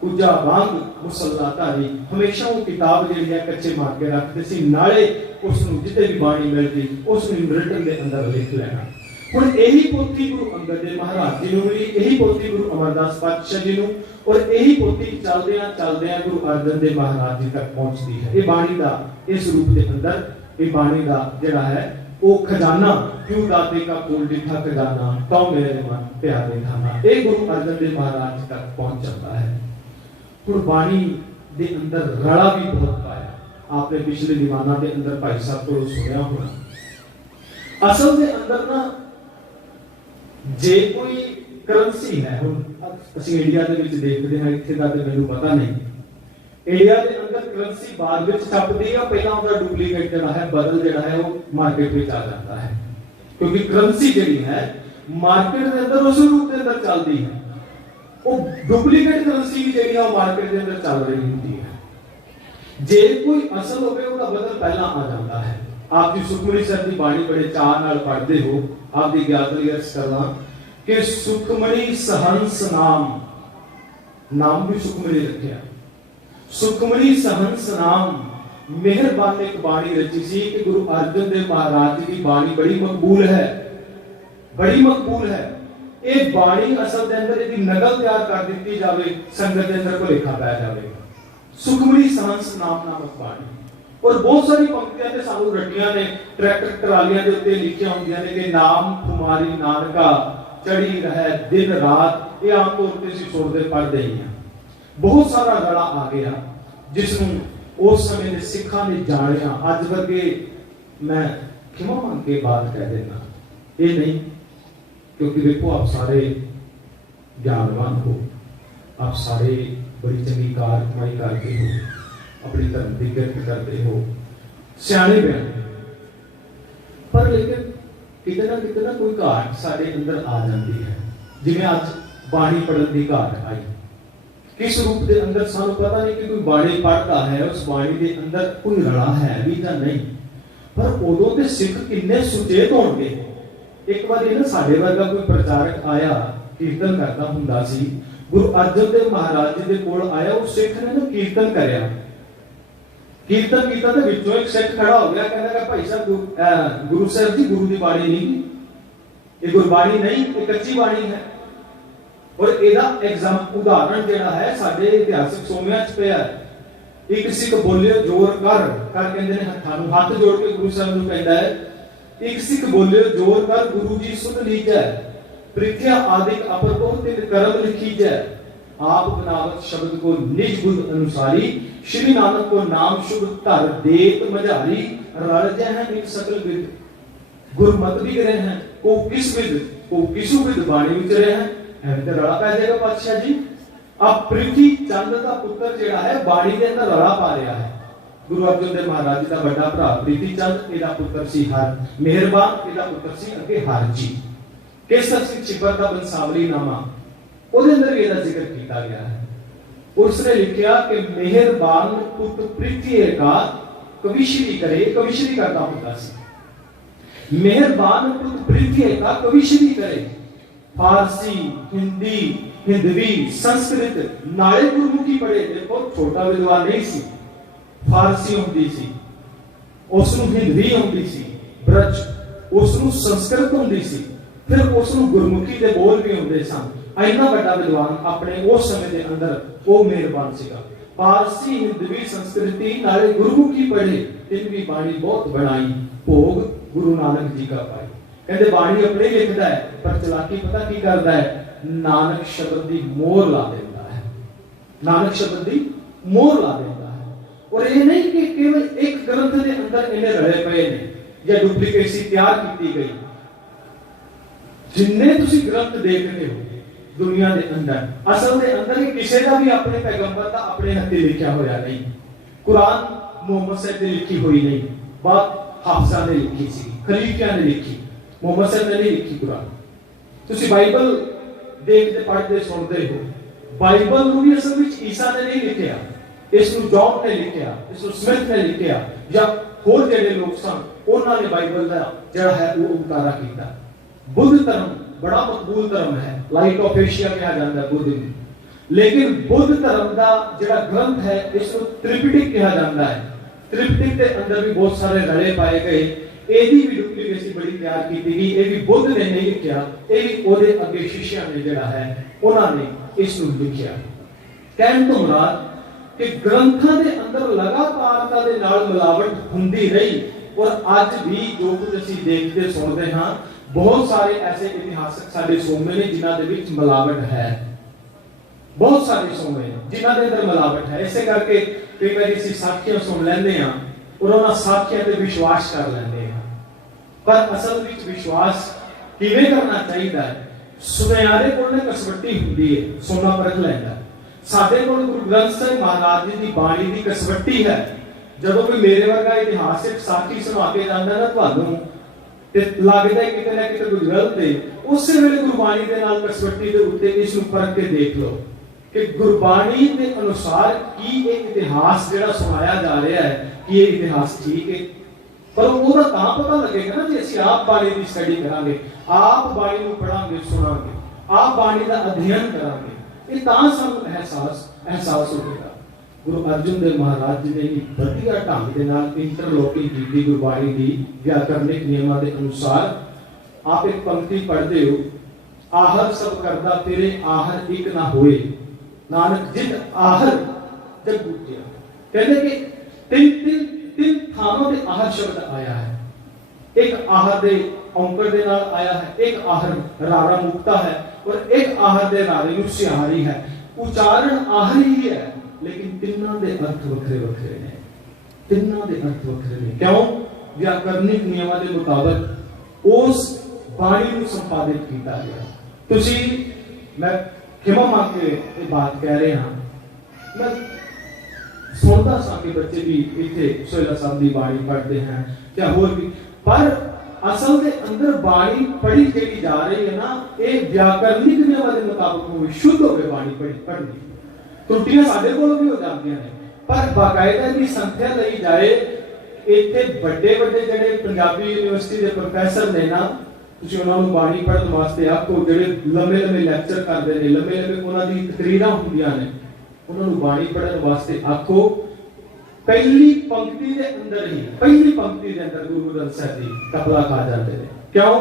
कुजा वांग मुसल्ला धारी, हमेशा वो किताब जिहड़ी है कच्चे मार के रखते सी, नाले उसनूं जिते भी बाणी मिलदी उसनूं रिटन दे अंदर लिख लेना। हुण यही पोथी गुरु अंगद देव महाराज जी नूं मिली, यही पोथी गुरु अमरदास पातशाह जी नूं, और यही पोथी चलदियां चलदियां गुरु अर्जन देव महाराज जी तक पहुंचती है। ये बाणी दा इस रूप के अंदर ये बाणी दा जिहड़ा है वो खजाना, क्यों दाते का फूल डिठा खजाना, तो मेरे मन प्यारे खाना, ये गुरु अर्जन देव महाराज तक पहुंच जाता है। हुण बाणी दे अंदर रड़ा भी बहुत पाया। आपने पिछले दीवाना के अंदर भाई साहब को सुनिया होना। असल दे अंदर ना जे कोई करंसी है, हुण असीं इंडिया दे विच देखदे हां, इत्थे दा ते मैनूं पता नहीं, इंडिया के अंदर करंसी बाद में छपती है, पहला उसका डुप्लीकेट जिहड़ा है बदल जिहड़ा है वो मार्केट में आ जाता है, क्योंकि करंसी जिहड़ी है मार्केट के अंदर उस रूप के अंदर चलती है, वो डुप्लीकेट करंसी भी जिहड़ी है मार्केट के अंदर चल रही होती है। जे कोई असल होवे उसका बदल पहला आ जाता है। आप जी सुखमनी साहब की बाणी बड़े चाह नाल पढ़ते हो, आप दी ज्ञातरी अर्ज करना कि सुखमनी सहंस नाम भी सुखमनी रखिया। सुखमनी सहंस नाम मेहरबान एक बाणी रची सी कि गुरु अर्जन देव महाराज जी की बाणी बड़ी मकबूल है, बड़ी मकबूल है। ये बाणी असल के अंदर यदि नकल तैयार कर दी जाए संगत के अंदर भुलेखा पै जाएगा। सुखमनी सहंस नाम नामक बाणी, और बहुत सारी पंक्तियां ते सानू रटियां ने ट्रैक्टर ट्रालियां दे उत्ते लिखियां हुंदियां ने कि नाम तुम्हारी नानका चढ़ी रहे दिन रात। ये आम तौर ते असीं सुरदे पढ़दे ही हां। बहुत सारा रड़ा आ गया जिसनों उस समय ने सिखा ने जानिया। अज वर्गे मैं खिमा मांग के बात कह देना ये नहीं, क्योंकि देखो आप सारे ज्ञानवान हो, आप सारे बड़ी चंगी कार कमाई करते हो, अपनी धर्म की किरत करते हो, सियाने बयाने, पर लेकिन कितने ना कोई घाट साडे अंदर आ जाती है। जिवें अज बाणी पढ़न की घाट आई, किस रूप के अंदर सानू पता नहीं कि कोई बाणी पढ़ता है, उस बाणी के अंदर कोई रला है भी या नहीं, पर उदों के सिख किन्ने सुचेत होंगे। एक बार ना साडे वर्गा कोई प्रचारक आया, कीर्तन करता हुंदा सी, गुरु अर्जन देव महाराज जी दे कोल आया, उस सिख ने ना कीर्तन करया, कीर्तन कीता ते विचों एक सिख खड़ा हो गया, कहंदा कि भाई साहब गुरु साहब जी गुरु दी बाणी नहीं, ये गुरबाणी नहीं, ये कच्ची बाणी है। और एदा एग्जाम उदाहरण जेड़ा है साडे इतिहासक सोमियां च पिया है। एक सिख बोलियो जोर कर कहंदे ने हत्थां नूं हाथ जोड़ के गुरु साहब नूं कहंदा है, एक सिख बोलियो जोर कर गुरु जी सुन लीजै, पृथ्या आदिक अपर को तिन कर्म लिखीजै, आप बनावत शब्द को निज बुध अनुसारी, श्री नानक को नाम शुभ धर देत मझारी, रल जै हैं एक सकल विद, गुरमत भी करे हैं को किस विद को किसु विद बाणी विच रहे हैं, ऐसे रला पै जाएगा पातशाह जी। अब पृथ्वी चंद का पुत्र जेड़ा है बाणी के अंदर रला पा रहा है। गुरु अर्जन देव महाराज जी का बड़ा भरा पृथ्वी चंद, एदा पुत्र सी हर मेहरबान, एदा पुत्र सी अगे हर जी। केसर सिंह छिब्बर का बंसावली नामा ਉਹਦੇ ਅੰਦਰ ਇਹਦਾ ਜ਼ਿਕਰ ਕੀਤਾ ਗਿਆ ਹੈ। ਉਸਨੇ ਲਿਖਿਆ ਕਿ ਮਿਹਰਬਾਨ ਪੁੱਤ ਪ੍ਰਿਥੀ ਕਾ ਕਵਿਸ਼ਰੀ ਕਰੇ, ਕਵਿਸ਼ਰੀ ਕਰਦਾ ਹੁੰਦਾ ਸੀ। ਮਿਹਰਬਾਨ ਪੁੱਤ ਪ੍ਰਿਥੀ ਕਾ ਕਵਿਸ਼ਰੀ ਕਰੇ, फारसी हिंदी हिंदवी संस्कृत नाले गुरमुखी पढ़े। देखो छोटा विद्वान नहीं सी, फारसी होंदी सी, उसनु हिंदवी होंदी सी, ब्रज उसनु संस्कृत होंदी सी, फिर उसनु गुरमुखी दे बोल भी होंदे सन। इन्ना बड़ा विद्वान अपने उस समय के अंदर वो मेहरबान सीगा। फारसी हिंदवी संस्कृति नाले गुरमुखी पढ़े, तिन भी बाणी बहुत बनाई, भोग गुरु नानक जी का पाई। कहते बाणी अपने लिखता है, पर चलाकी पता की करता है, नानक शब्द की मोहर ला देता है, नानक शब्द की मोहर ला देता है। और ये नहीं कि केवल एक ग्रंथ के अंदर इन्हें रले पे ने या डुप्लीकेसी तैयार की गई। जिन्ने तुसी ग्रंथ देखते हो दुनिया के अंदर, असल के अंदर किसी का भी अपने पैगंबर का अपने हत्थे लिखा होया नहीं। कुरान मोहम्मद साहब ने लिखी हुई नहीं, बात हाफसा ने लिखी सी, खलीफिया ने लिखी, मोहम्मद साहब ने नहीं लिखी कुरान। तुसी बाइबल देखते पढ़ते सुनते हो, बाइबल नूं भी असल विच ईसा ने नहीं लिखिया, इसनूं जॉन ने लिखिया, इसनूं स्मिथ ने लिखिया या होर जेड़े लोग सन उन्हां ने बाइबल दा जिहड़ा है वो उतारा कीता। बुद्ध धर्म बड़ा मकबूल धर्म है, लाइट ऑफ एशिया कहा जाता है बुद्ध नूं, लेकिन बुद्ध धर्म दा जिहड़ा ग्रंथ है इसनूं त्रिपिटक कहा जाता है। त्रिपिटक के अंदर भी बहुत सारे रले पाए गए, एदी भी डुप्लीकेसी बड़ी तैयार की गई, ये भी बुद्ध ने नहीं लिखिया, ये भी ओदे अगे शिष्यां ने जिहड़ा है उन्होंने इसनूं लिखिया। कहण तो मुराद कि ग्रंथां दे अंदर लगातारता दे नाल मिलावट हुंदी रही, और आज भी जो कुछ असीं देखते सुनते हां, बहुत सारे ऐसे इतिहासक साडे सोमे ने जिन्हां दे विच मिलावट है, बहुत सारे सोमे जिन्हां दे अंदर मिलावट है। इसे करके कई बार असीं साखियां सुन लैंदे हां और उन्हां साखियां ते विश्वास कर लैंदे हां, पर असल विच विश्वास किवें करना चाहिदा है? सुनियारे कोल कसवट्टी हुंदी है, सोना परख लैंदा। साडे कोल गुरु ग्रंथ साहिब महाराज जी दी बाणी दी कसवट्टी है। जदों कोई मेरे वर्गा इतिहासिक साखी सुना के जांदा ना तुहानूं ते लगदा है किते ना किते कुछ गलत है, उस वेले गुरबाणी दे नाल कसवट्टी दे उत्ते इस नूं परख के देख लो कि गुरबाणी के अनुसार की एक इतिहास जिहड़ा सुनाया जा रहा है कि ये इतिहास ठीक है। पर ਉਹਦਾ ਤਾਂ ਪਤਾ ਲੱਗੇਗਾ ਨਾ ਜੇ ਅਸੀਂ ਆਪ ਬਾਣੀ ਦੀ ਸਟੱਡੀ ਕਰਾਂਗੇ, ਆਪ ਬਾਣੀ ਨੂੰ ਪੜਾਂਗੇ, ਸੁਣਾਂਗੇ, ਆਪ ਬਾਣੀ ਦਾ ਅਧਿਐਨ ਕਰਾਂਗੇ, ਇਹ ਤਾਂ ਸਾਨੂੰ ਅਹਿਸਾਸ ਹੋਵੇਗਾ। ਗੁਰੂ ਅਰਜਨ ਦੇਵ ਮਹਾਰਾਜ ਜੀ ਨੇ ਵਧੀਆ ਢੰਗ ਦੇ ਨਾਲ ਇੰਟਰਲੋਕਿੰਗ ਕੀਤੀ ਗੁਰਬਾਣੀ ਦੀ ਵਿਆਕਰਨਿਕ ਨਿਯਮਾਂ ਦੇ ਅਨੁਸਾਰ। ਆਪ ਇੱਕ ਪੰਕਤੀ ਪੜ੍ਹਦੇ ਹੋ, ਆਹਰ ਸਭ ਕਰਦਾ ਤੇਰੇ ਆਹਰ ਇੱਕ ਨਾ ਹੋਏ, ਨਾਨਕ ਜਿਤ ਆਹਰ ਜਗ ਬੂਝਿਆ। कहते कि तीन थानों ते आहर शब्द आया है। एक आहर दे औंकड़ दे नाल आया है, एक आहर रारा मुक्ता है और एक आहर दे रारे नु सिहारी है। उच्चारण आहर ही है, लेकिन तिन्ना दे अर्थ वखरे वखरे ने, तिन्ना दे अर्थ वखरे ने। क्यों? व्याकरणिक नियमां दे मुताबिक उस बाणी नु संपादित कीता गया। तुसी मैं क्षमा मांग के ये बात कह रहे हां, मैं सुनता सा कि बच्चे भी इतने सोहेला साहब की बाणी पढ़ते हैं या होर भी, पर असल के अंदर बाणी पढ़ी चली जा रही है ना, ये व्याकरणिक नियमां के मुताबिक हो, शुद्ध होवे बाणी पढ़नी। त्रुटियां साडे कोल भी हो जांदियां ने, पर बाकायदा दी संख्या लई जाए इत्थे बड़े बड़े जिहड़े पंजाबी यूनिवर्सिटी दे प्रोफैसर ने ना, तुसीं उन्हां नूं बाणी पढ़न वास्ते आखो, जिहड़े लंबे लंबे लैक्चर करदे ने, लंबे लंबे उन्हां दी तकरीरां हुंदियां ने, उन्हां नूं बाणी पढ़न वास्ते आखो, पहली पंक्ति दे अंदर ही, पहली पंक्ति दे अंदर गुरु ग्रंथ साहिब जी कपड़ा खा जाते हैं। क्यों?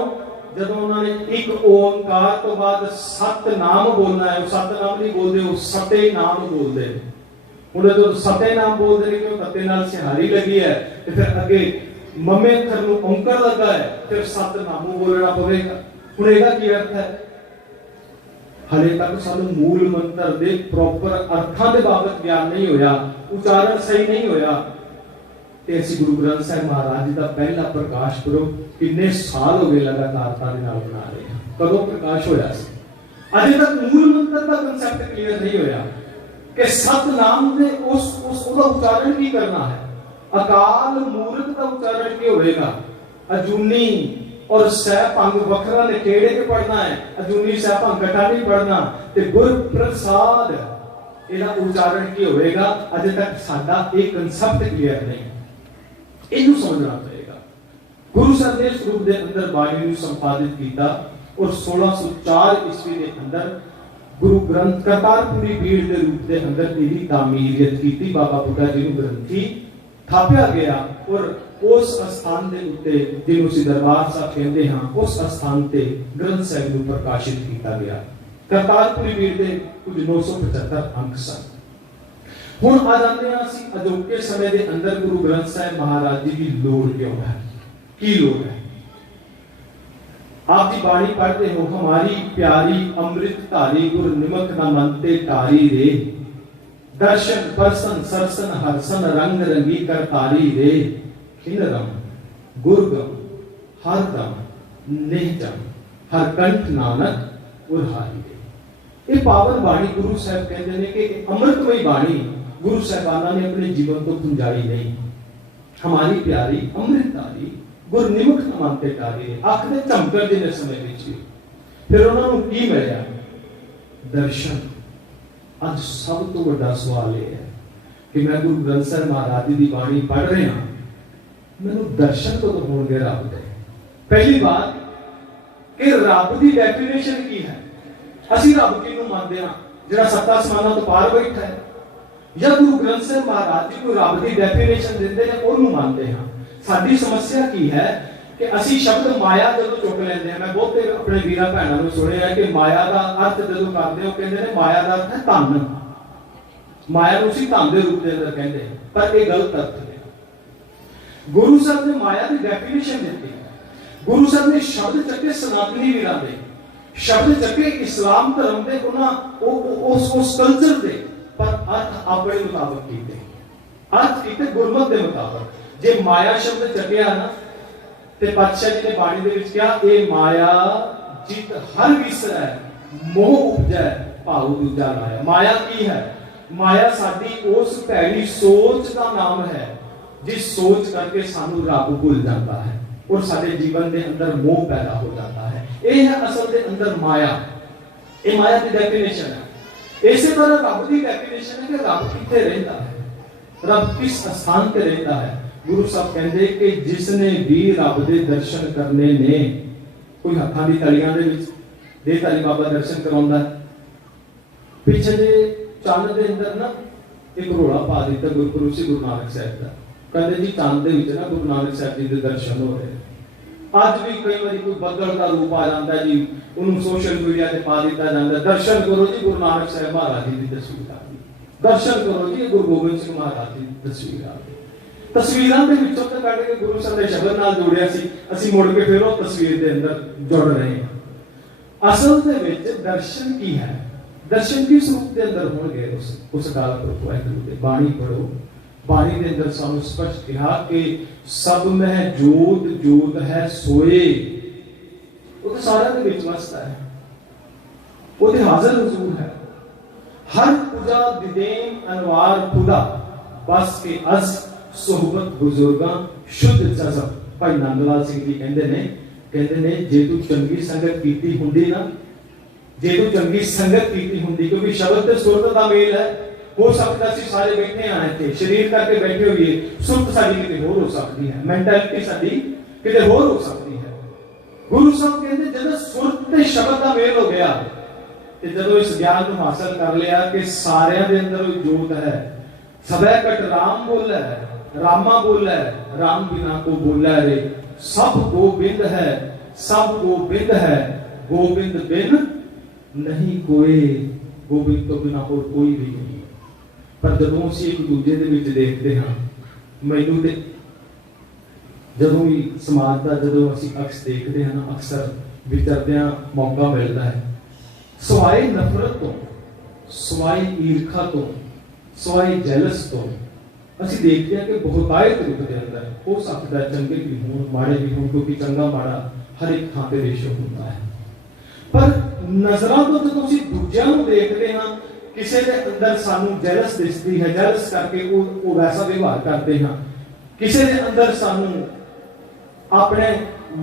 जदों उन्होंने एक ओंकार तो बाद सतनाम बोलना है, वो सतनाम नहीं बोलते, वो सते नाम बोलते हैं। हुण जो सते नाम बोलते हैं क्यों? तत्ते नाल सिहारी लगी है, तो फिर अगे मम्मे अखर नूं औंकर लगा है, फिर सतनाम बोलना पवेगा। हुण इहदा की अर्थ है? हले तक सानू मूल मंत्र दे प्रॉपर अर्थां दे बाबत ज्ञान नहीं होया, उच्चारण सही नहीं होया, ते असीं गुरु ग्रंथ साहिब महाराज जी दा पहला प्रकाश पुरब किन्ने साल हो गए लगातारता दे नाल मना रहे हैं। कदों प्रकाश होया सी? अजे तक मूल मंत्र दा कांसेप्ट क्लियर नहीं होया कि सतनाम दे उस ओदा उच्चारण की करना है, अकाल मूर्त का उच्चारण की होएगा, अजूनी और सह भंग वखरा निखेड़े के पढ़ना है, अजूनी सह भंग कट्ठा नहीं पढ़ना, ते गुर प्रसाद इहदा उच्चारण की होएगा। अजे तक साडा एक कांसेप्ट क्लियर नहीं, इहनूं समझना पड़ेगा। गुरु साहब ने इस रूप दे अंदर बाणी नूं संपादित कीता और 1604 ईस्वी दे अंदर गुरु ग्रंथ करतारपुरी पीड़ के रूप के अंदर इहदी तामीरियत कीती। बाबा बुड्ढा जी नूं ग्रंथी थापिया गया और उस स्थान के उत्ते जिन्हों सी दरबार साहब कहते हैं, उस स्थान ते ग्रंथ साहिब नूं प्रकाशित किया गया। करतारपुरी पीड़ के कुछ 975 अंक सन। हुण आ जांदे हां असीं अजोके समय के अंदर गुरु ग्रंथ साहिब महाराज जी की लोड़ क्यों है, की लोड़ है? आप जी बाणी पढ़ते हो, हमारी प्यारी अमृत धारी गुर निमक न मनते तारी रे, दर्शन परसन सरसन हरसन रंग रंगी करतारी रे, खिनरम गुरगम हरदम निहजम हर कंठ नानक उरहारी रे। ये पावन बाणी गुरु साहब कहते हैं कि अमृतमयी बाणी गुरु साहबाना ने अपने जीवन को पुंजाई नहीं। हमारी प्यारी अमृत धारी गुर निमक न मनते तारी रे, आखदे चमकर दे समय विच फिर उन्हां नूं की मिलिया? दर्शन। आज सब तो बड़ा सवाल यह है कि मैं गुरु ग्रंथ साहिब महाराज जी की बाणी पढ़ रहा, मैनू दर्शन कदों होणगे रब दे? पहली बात कि रब की डेफिनेशन की है? असीं रब किहनूं मानदे हां? जिहड़ा सत्ता आसमानां तो पार बैठा है, या गुरु ग्रंथ साहिब महाराज जी कोई रब की डेफिनेशन दिंदे ने ओनूं मानदे हां? साडी समस्या की है कि असीं शब्द माया जदों चुक लैंदे हां, मैं बहुते अपने वीरां भैणां नूं सुणिआ कि माया दा अर्थ जदों करदे हो कहंदे ने माया दा अर्थ है धन, माया नूं असीं धन दे रूप दे अंदर कहंदे, पर इह गलत अर्थ है। गुरु साहब ने माया की डेफिनेशन दी। गुरु साहब ने शब्द चके सनातनी वीरां दे, शब्द चके इस्लाम धर्म दे, उस कल्चर दे, पर अर्थ अपने मुताबिक कीते, अर्थ कीते गुरमत के मुताबिक। जे माया शब्द चकिया ना ते पातशाह जी ने बाणी दे विच कहा, ए माया जित हर विसरै मोह उपजै भाव दूजा लाया। माया की है? माया साडी उस भैड़ी सोच का नाम है जिस सोच करके सानू रब भुल जाता है और साडे जीवन के अंदर मोह पैदा हो जाता है। यह है असल के अंदर माया। ये माया की डेफिनेशन है। इसी तरह रब की डेफिनेशन है कि रब किथे रहता है, रब किस स्थान पे रहता है। गुरु साहब कहते कि जिसने भी रब के दर्शन करने ने, कोई हाथां दी तलियां दे विच दे ताली बाबा दर्शन कराउंदा है, पिछे दे चंद दे अंदर ना एक रोड़ा पा दिता गुरपुरुष श्री गुरु नानक साहब का। कहते जी चंद दे विच ना गुरु नानक साहब जी के दर्शन हो रहे। आज भी कई बार कोई बदल का रूप आ जाता है जी, उन्होंने सोशल मीडिया से पा दिता जाता है, दर्शन करो जी गुरु नानक साहब महाराज जी की तस्वीर आ गई, दर्शन करो जी गुरु गोबिंद सिंह महाराज जी की तस्वीर आ गई। तस्वीरां दे विचों ते कढ के गुरु साहब दे शब्द नाल जोड़िया सी, ਅਸੀਂ मुड़ के फिर वो तस्वीर के अंदर जुड़ रहे हैं। असल दे विच दर्शन की है? दर्शन किस रूप के अंदर होंगे? उस काल पुरख वाहिगुरू दे बाणी पढ़ो, बाणी के अंदर सानू स्पष्ट कहा कि सब में जोत जोत है सोए, वो तो सारा दे विच वसता है, वो तो हाजिर हुजूर है। हर पूजा दिदेन अनवार खुदा बस के अस सोहबत बुजुर्गां शुद्ध जज़ब। भाई नंदलाल सिंह जी कहते ने जे तू चंगी संगत कीती हुंदी ना, जे तू चंगी संगत कीती हुंदी, क्योंकि शब्द ते सुरत दा मेल है, हो सकता है सारे बैठे आए थे शरीर करके बैठे हुए, सुरत साडी किते होर हो सकती है, मेंटालिटी साडी किते होर हो सकती है। गुरु साहब कहते जब सुरत ते शब्द का मेल हो गया ते जदों इस ज्ञान को हासिल कर लिया कि सारिਆਂ ਦੇ अंदर जोत है, सबै कट राम बोला है, रामा बोला है, राम बिना को बोला रे, सब गोबिंद है, सब गोबिंद है, गोबिंद बिन नहीं कोई, गोबिंद तो बिना और कोई भी नहीं। पर जदों ਅਸੀਂ एक दूजे ਦੇ ਵਿੱਚ ਦੇਖਦੇ ਹਾਂ, ਮੈਨੂੰ ਤੇ ਜਦੋਂ ਵੀ ਸਮਾਜ ਦਾ ਜਦੋਂ ਅਸੀਂ ਅਕਸ ਦੇਖਦੇ ਹਾਂ ਨਾ, ਅਕਸਰ ਵਿਚਰਦਿਆਂ ਮੌਕਾ ਮਿਲਦਾ ਹੈ, ਸਵਾਏ ਨਫ਼ਰਤ ਤੋਂ, ਸਵਾਏ ਈਰਖਾ ਤੋਂ, ਸਵਾਏ ਜੈਲਸ ਤੋਂ ਅਸੀਂ ਦੇਖਦੇ ਹਾਂ ਕਿ ਬਹੁਤਾਇਤ ਰੂਪ ਦੇ ਅੰਦਰ ਹੋ ਸਕਦਾ ਚੰਗੇ ਵੀ ਹੋਣ ਮਾੜੇ ਵੀ ਹੋਣ, ਕਿਉਂਕਿ ਚੰਗਾ ਮਾੜਾ ਹਰ ਇੱਕ ਥਾਂ ਤੇ ਰੇਸ਼ੋ ਹੁੰਦਾ ਹੈ। ਪਰ ਨਜ਼ਰਾਂ ਤੋਂ ਜਦੋਂ ਅਸੀਂ ਦੂਜਿਆਂ ਨੂੰ ਦੇਖਦੇ ਹਾਂ, ਕਿਸੇ ਦੇ ਅੰਦਰ ਸਾਨੂੰ ਜੈਲਸ ਦਿਸਦੀ ਹੈ, ਜੈਲਸ ਕਰਕੇ ਉਹ ਵੈਸਾ ਵਿਵਹਾਰ ਕਰਦੇ ਹਾਂ। ਕਿਸੇ ਦੇ ਅੰਦਰ ਸਾਨੂੰ ਆਪਣੇ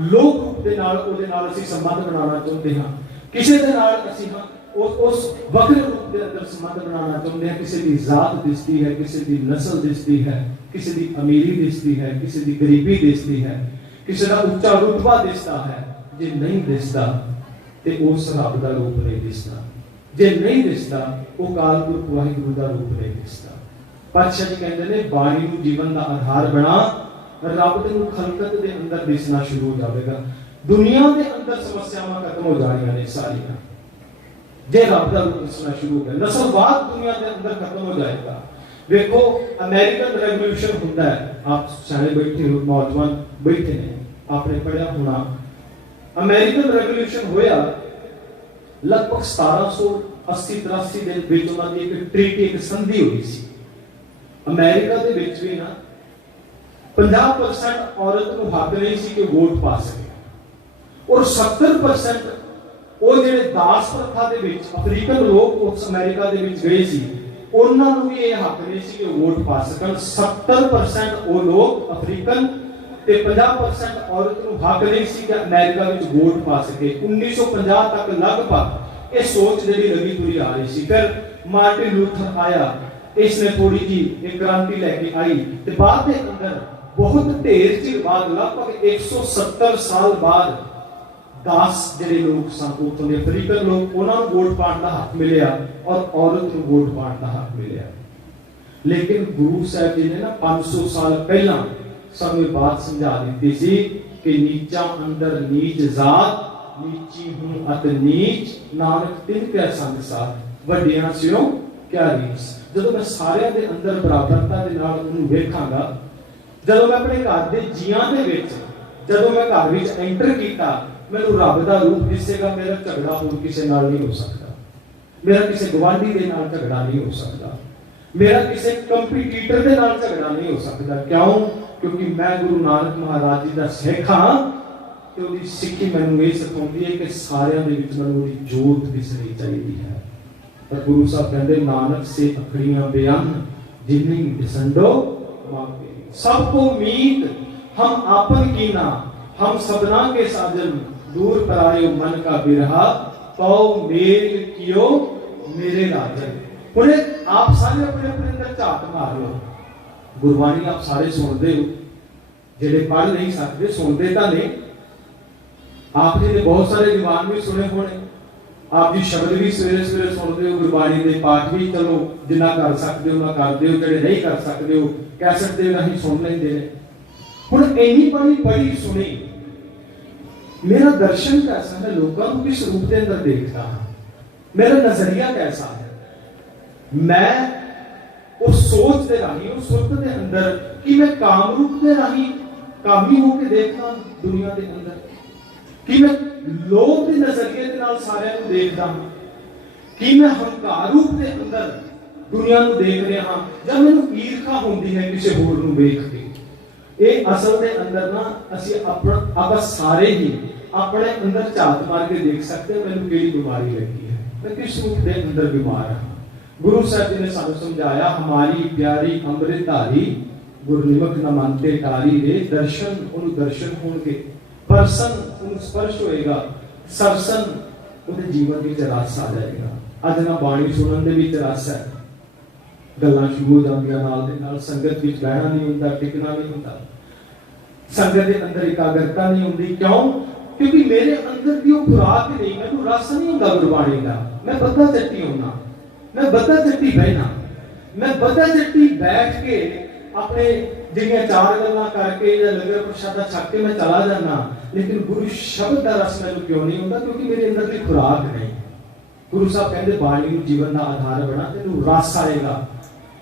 ਲੋਕ ਰੂਪ ਦੇ ਨਾਲ ਉਹਦੇ ਨਾਲ ਅਸੀਂ ਸੰਬੰਧ ਬਣਾਉਣਾ ਚਾਹੁੰਦੇ ਹਾਂ, ਕਿਸੇ ਦੇ ਨਾਲ ਅਸੀਂ ਉਸ ਵੱਖਰੇ ਰੂਪ ਦੇ ਅੰਦਰ ਸੰਬੰਧ ਬਣਾਉਣਾ ਚਾਹੁੰਦੇ ਹਾਂ। ਕਿਸੇ ਦੀ ਜ਼ਾਤ ਦਿਸਦੀ ਹੈ, ਕਿਸੇ ਦੀ ਨਸਲ ਦਿਸਦੀ ਹੈ, ਕਿਸੇ ਦੀ ਅਮੀਰੀ ਦਿਸਦੀ ਹੈ, ਕਿਸੇ ਦੀ ਗਰੀਬੀ ਦਿਸਦੀ ਹੈ, ਕਿਸੇ ਦਾ ਉੱਚਾ ਰੁਤਬਾ ਦਿਸਦਾ ਹੈ। ਜੇ ਨਹੀਂ ਦਿਸਦਾ ਤੇ ਉਸ ਰੱਬ ਦਾ ਰੂਪ ਨਹੀਂ ਦਿਸਦਾ, ਜੇ ਨਹੀਂ ਦਿਸਦਾ ਉਹ ਕਾਲ ਪੁਰਖ ਵਾਹਿਗੁਰੂ ਦਾ ਰੂਪ ਨਹੀਂ ਦਿਸਦਾ। ਪਾਤਸ਼ਾਹ ਜੀ ਕਹਿੰਦੇ ਨੇ ਬਾਣੀ ਨੂੰ ਜੀਵਨ ਦਾ ਆਧਾਰ ਬਣਾ, ਰੱਬ ਦੇ ਨੂੰ ਖਲਕਤ ਦੇ ਅੰਦਰ ਦਿਸਣਾ ਸ਼ੁਰੂ ਹੋ ਜਾਵੇਗਾ। ਦੁਨੀਆ ਦੇ ਅੰਦਰ ਸਮੱਸਿਆਵਾਂ ਖਤਮ ਹੋ ਜਾਣੀਆਂ ਨੇ ਸਾਰੀਆਂ, ਜੇ ਰੱਬ ਦਾ ਰੂਪ ਦਿਸਣਾ ਸ਼ੁਰੂ ਹੋ ਗਿਆ। ਨਸਲਵਾਦ ਦੁਨੀਆ ਦੇ ਅੰਦਰ ਖਤਮ ਹੋ ਜਾਏਗਾ। ਵੇਖੋ ਅਮਰੀਕਨ ਰੈਵੋਲੂਸ਼ਨ ਹੁੰਦਾ ਹੈ, ਆਪ ਸਾਰੇ ਬੈਠੇ ਹੋ, ਨੌਜਵਾਨ ਬੈਠੇ ਨੇ, आपने पढ़ा होना। अमेरिकन रेवोल्यूशन होया लगभग 1780-83 ਦੇ ਵਿੱਚ ਉਹਨਾਂ ਦੀ ਇੱਕ ਟ੍ਰੀਟੀ, ਇੱਕ ਸੰਧੀ ਹੋਈ ਸੀ। ਅਮਰੀਕਾ ਦੇ ਵਿੱਚ ਵੀ ਨਾ 50% ਔਰਤ ਨੂੰ ਹੱਕ ਨਹੀਂ ਸੀ ਕਿ ਵੋਟ ਪਾ ਸਕੇ, ਔਰ 70% ਉਹ ਜਿਹੜੇ ਦਾਸ ਪ੍ਰਥਾ ਦੇ ਵਿੱਚ ਅਫਰੀਕਨ ਲੋਕ ਉਸ ਅਮਰੀਕਾ ਦੇ ਵਿੱਚ ਗਏ ਸੀ, ਉਹਨਾਂ ਨੂੰ ਵੀ ਇਹ ਹੱਕ ਨਹੀਂ ਸੀ ਕਿ ਵੋਟ ਪਾ ਸਕਣ। 70% ਉਹ ਲੋਕ ਅਫਰੀਕਨ ਤੇ 50% ਔਰਤ ਨੂੰ ਹੱਕ ਨਹੀਂ ਸੀ ਕਿ ਅਮਰੀਕਾ ਵਿੱਚ ਵੋਟ ਪਾ ਸਕੇ। 1950 ਤੱਕ ਲਗਭਗ ਇਹ ਸੋਚ ਜਿਹੜੀ ਲੱਗੀ ਤੁਰੀ ਆ ਰਹੀ ਸੀ। ਫਿਰ ਮਾਰਟਿਨ ਲੂਥਰ ਆਇਆ, ਇਸਨੇ ਥੋੜੀ ਜੀ ਇੱਕ ਕ੍ਰਾਂਤੀ ਲੈ ਕੇ ਆਈ ਤੇ ਬਾਅਦ ਦੇ ਅੰਦਰ ਬਹੁਤ ਢੇਰ ਚਿਰ ਬਾਅਦ ਲਗਭਗ 170 ਸਾਲ ਬਾਅਦ ਦਾਸ ਜਿਹੜੇ ਲੋਕ ਸਨ ਉੱਥੋਂ ਦੇ ਅਫਰੀਕਨ ਲੋਕ, ਉਹਨਾਂ ਨੂੰ ਵੋਟ ਪਾਉਣ ਦਾ ਹੱਕ ਮਿਲਿਆ ਔਰ ਔਰਤ ਨੂੰ ਵੋਟ ਪਾਉਣ ਦਾ ਹੱਕ ਮਿਲਿਆ। ਲੇਕਿਨ ਗੁਰੂ ਸਾਹਿਬ ਜੀ ਨੇ ਨਾ 500 ਸਾਲ ਪਹਿਲਾਂ ਸਾਨੂੰ ਇਹ ਬਾਤ ਸਮਝਾ ਦਿੱਤੀ ਸੀ ਕਿ ਨੀਚਾਂ ਅੰਦਰ ਨੀਚ ਜ਼ਾਤ, ਨੀਚੀ ਹੂੰ ਅਤ ਨੀਚ, ਨਾਨਕ ਤਿਨ ਕੈ ਸੰਗ ਸਾਥ, ਵੱਡਿਆਂ ਸਿਓ ਕਿਆ ਰੀਸ। ਜਦੋਂ ਮੈਂ ਸਾਰਿਆਂ ਦੇ ਅੰਦਰ ਬਰਾਬਰਤਾ ਦੇ ਨਾਲ ਉਹਨੂੰ ਵੇਖਾਂਗਾ, ਜਦੋਂ ਮੈਂ ਆਪਣੇ ਘਰ ਦੇ ਜੀਆਂ ਦੇ ਵਿੱਚ, ਜਦੋਂ ਮੈਂ ਘਰ ਵਿੱਚ ਐਂਟਰ ਕੀਤਾ, ਮੈਨੂੰ ਰੱਬ ਦਾ ਰੂਪ ਦਿਸੇਗਾ। ਮੇਰਾ ਝਗੜਾ ਹੋਰ ਕਿਸੇ ਨਾਲ ਨਹੀਂ ਹੋ ਸਕਦਾ, ਮੇਰਾ ਕਿਸੇ ਗਵਾਂਢੀ ਦੇ ਨਾਲ ਝਗੜਾ ਨਹੀਂ ਹੋ ਸਕਦਾ, ਮੇਰਾ ਕਿਸੇ ਕੰਪੀਟੀਟਰ ਦੇ ਨਾਲ ਝਗੜਾ ਨਹੀਂ ਹੋ ਸਕਦਾ। ਕਿਉਂ? ਕਿਉਂਕਿ ਮੈਂ ਗੁਰੂ ਨਾਨਕ ਮਹਾਰਾਜ ਜੀ ਦਾ ਸਿੱਖ ਹਾਂ ਤੇ ਉਹਦੀ ਸਿੱਖੀ ਮੈਨੂੰ ਇਹ ਸਿਖਾਉਂਦੀ ਹੈ ਕਿ ਸਾਰਿਆਂ ਦੇ ਵਿੱਚ ਮੈਨੂੰ ਉਹਦੀ ਜੋਤ ਦਿਸਣੀ ਚਾਹੀਦੀ ਹੈ। ਪਰ ਗੁਰੂ ਸਾਹਿਬ ਕਹਿੰਦੇ ਨਾਨਕ ਸੇ ਅਖੜੀਆਂ ਬਿਆਨ ਜਿਨੀ ਦਿਸੰਡੋ ਮਾਪੇ, ਸਭ ਕੋ ਮੀਤ ਹਮ ਆਪਨ ਕੀਨਾ, हम सबना के साजन, दूर परायो मन का बिरहा, पाओ मेल कियो मेरे राजन। हुणे आप सारे अपने अपने अंदर झात मार लो। गुरबाणी आप सारे सुनते हो, जेडे पढ़ नहीं सकते सुनते तो नहीं। आप जी ने बहुत सारे दीवान भी सुने होने, आप जी शब्द भी सवेरे सवेरे सुनते हो, गुरबाणी के पाठ भी चलो जिन्ना कर सकते हो ना करते हो, जेडे नहीं कर सकते हो कैसेट दे राही सुन लेंदे ने। हुण इन्नी बड़ी बड़ी सुनी, मेरा दर्शन कैसा है, लोगों को किस रूप के अंदर देखता हूं, मेरा नजरिया कैसा है, मैं उस सोच के राही, उस सुरत के अंदर कि मैं काम रूप के राही कामी होकर देखता दुनिया के अंदर, कि मैं लोभ के नजरिए के नाल सारिਆਂ ਨੂੰ देखता हूं, कि मैं हंकार रूप के अंदर दुनिया ਨੂੰ देख रहा हां, जब मैनू ईर्खा होती है किसी होर ਨੂੰ देख के। ਇਹ ਅਸਲ ਦੇ ਅੰਦਰ ਨਾ ਅਸੀਂ ਆਪਾਂ ਸਾਰੇ ਹੀ ਆਪਣੇ ਅੰਦਰ ਝਾਤ ਮਾਰ ਕੇ ਦੇਖ ਸਕਦੇ ਹਾਂ ਮੈਨੂੰ ਕਿਹੜੀ ਬਿਮਾਰੀ ਲੱਗੀ ਹੈ, ਮੈਂ ਕਿਸ ਰੂਪ ਦੇ ਅੰਦਰ ਬਿਮਾਰ ਹਾਂ। ਗੁਰੂ ਸਾਹਿਬ ਜੀ ਨੇ ਸਾਨੂੰ ਸਮਝਾਇਆ, ਹਮਾਰੀ ਪਿਆਰੀ ਅੰਮ੍ਰਿਤ ਧਾਰੀ ਗੁਰਨਿਮਕ ਨ ਮੰਨਤੇ ਟਾਰੀ ਦੇ, ਦਰਸ਼ਨ ਉਹਨੂੰ ਦਰਸ਼ਨ ਹੋਣਗੇ, ਪਰਸਨ ਉਹਨੂੰ ਸਪਰਸ਼ ਹੋਏਗਾ, ਸਰਸਨ ਉਹਦੇ ਜੀਵਨ ਵਿੱਚ ਰਸ ਆ ਜਾਏਗਾ। ਅੱਜ ਨਾ ਬਾਣੀ ਸੁਣਨ ਦੇ ਵਿੱਚ ਰਸ ਹੈ, ਗੱਲਾਂ ਸ਼ੁਰੂ ਹੋ ਜਾਂਦੀਆਂ ਨਾਲ ਦੇ ਨਾਲ। ਸੰਗਤ ਵਿੱਚ ਬਹਿਣਾ ਨਹੀਂ ਹੁੰਦਾ, ਟਿਕਣਾ ਨਹੀਂ ਹੁੰਦਾ, ਸੰਗਤ ਦੇ ਅੰਦਰ ਇਕਾਗਰਤਾ ਨਹੀਂ ਹੁੰਦੀ। ਕਿਉਂ? ਕਿਉਂਕਿ ਮੇਰੇ ਅੰਦਰ ਦੀ ਉਹ ਖੁਰਾਕ ਨਹੀਂ, ਮੈਨੂੰ ਰਸ ਨਹੀਂ ਹੁੰਦਾ ਗੁਰਬਾਣੀ ਦਾ। ਮੈਂ ਬੱਧਾ ਚੱਟੀ ਹੁੰਨਾ, ਮੈਂ ਬੱਧਾ ਚੱਟੀ ਬਹਿਣਾ, ਮੈਂ ਬੱਧਾ ਚੱਟੀ ਬੈਠ ਕੇ ਆਪਣੇ ਜਿਹੜੀਆਂ ਚਾਰ ਗੱਲਾਂ ਕਰਕੇ ਜਾਂ ਲੰਗਰ ਪ੍ਰਸ਼ਾਦਾ ਛਕ ਕੇ ਮੈਂ ਚਲਾ ਜਾਣਾ, ਲੇਕਿਨ ਗੁਰੂ ਸ਼ਬਦ ਦਾ ਰਸ ਮੈਨੂੰ ਕਿਉਂ ਨਹੀਂ ਹੁੰਦਾ? ਕਿਉਂਕਿ ਮੇਰੇ ਅੰਦਰ ਦੀ ਖੁਰਾਕ ਨਹੀਂ। ਗੁਰੂ ਸਾਹਿਬ ਕਹਿੰਦੇ ਬਾਣੀ ਨੂੰ ਜੀਵਨ ਦਾ ਆਧਾਰ ਬਣਾ, ਤੈਨੂੰ ਰਸ ਆਏਗਾ,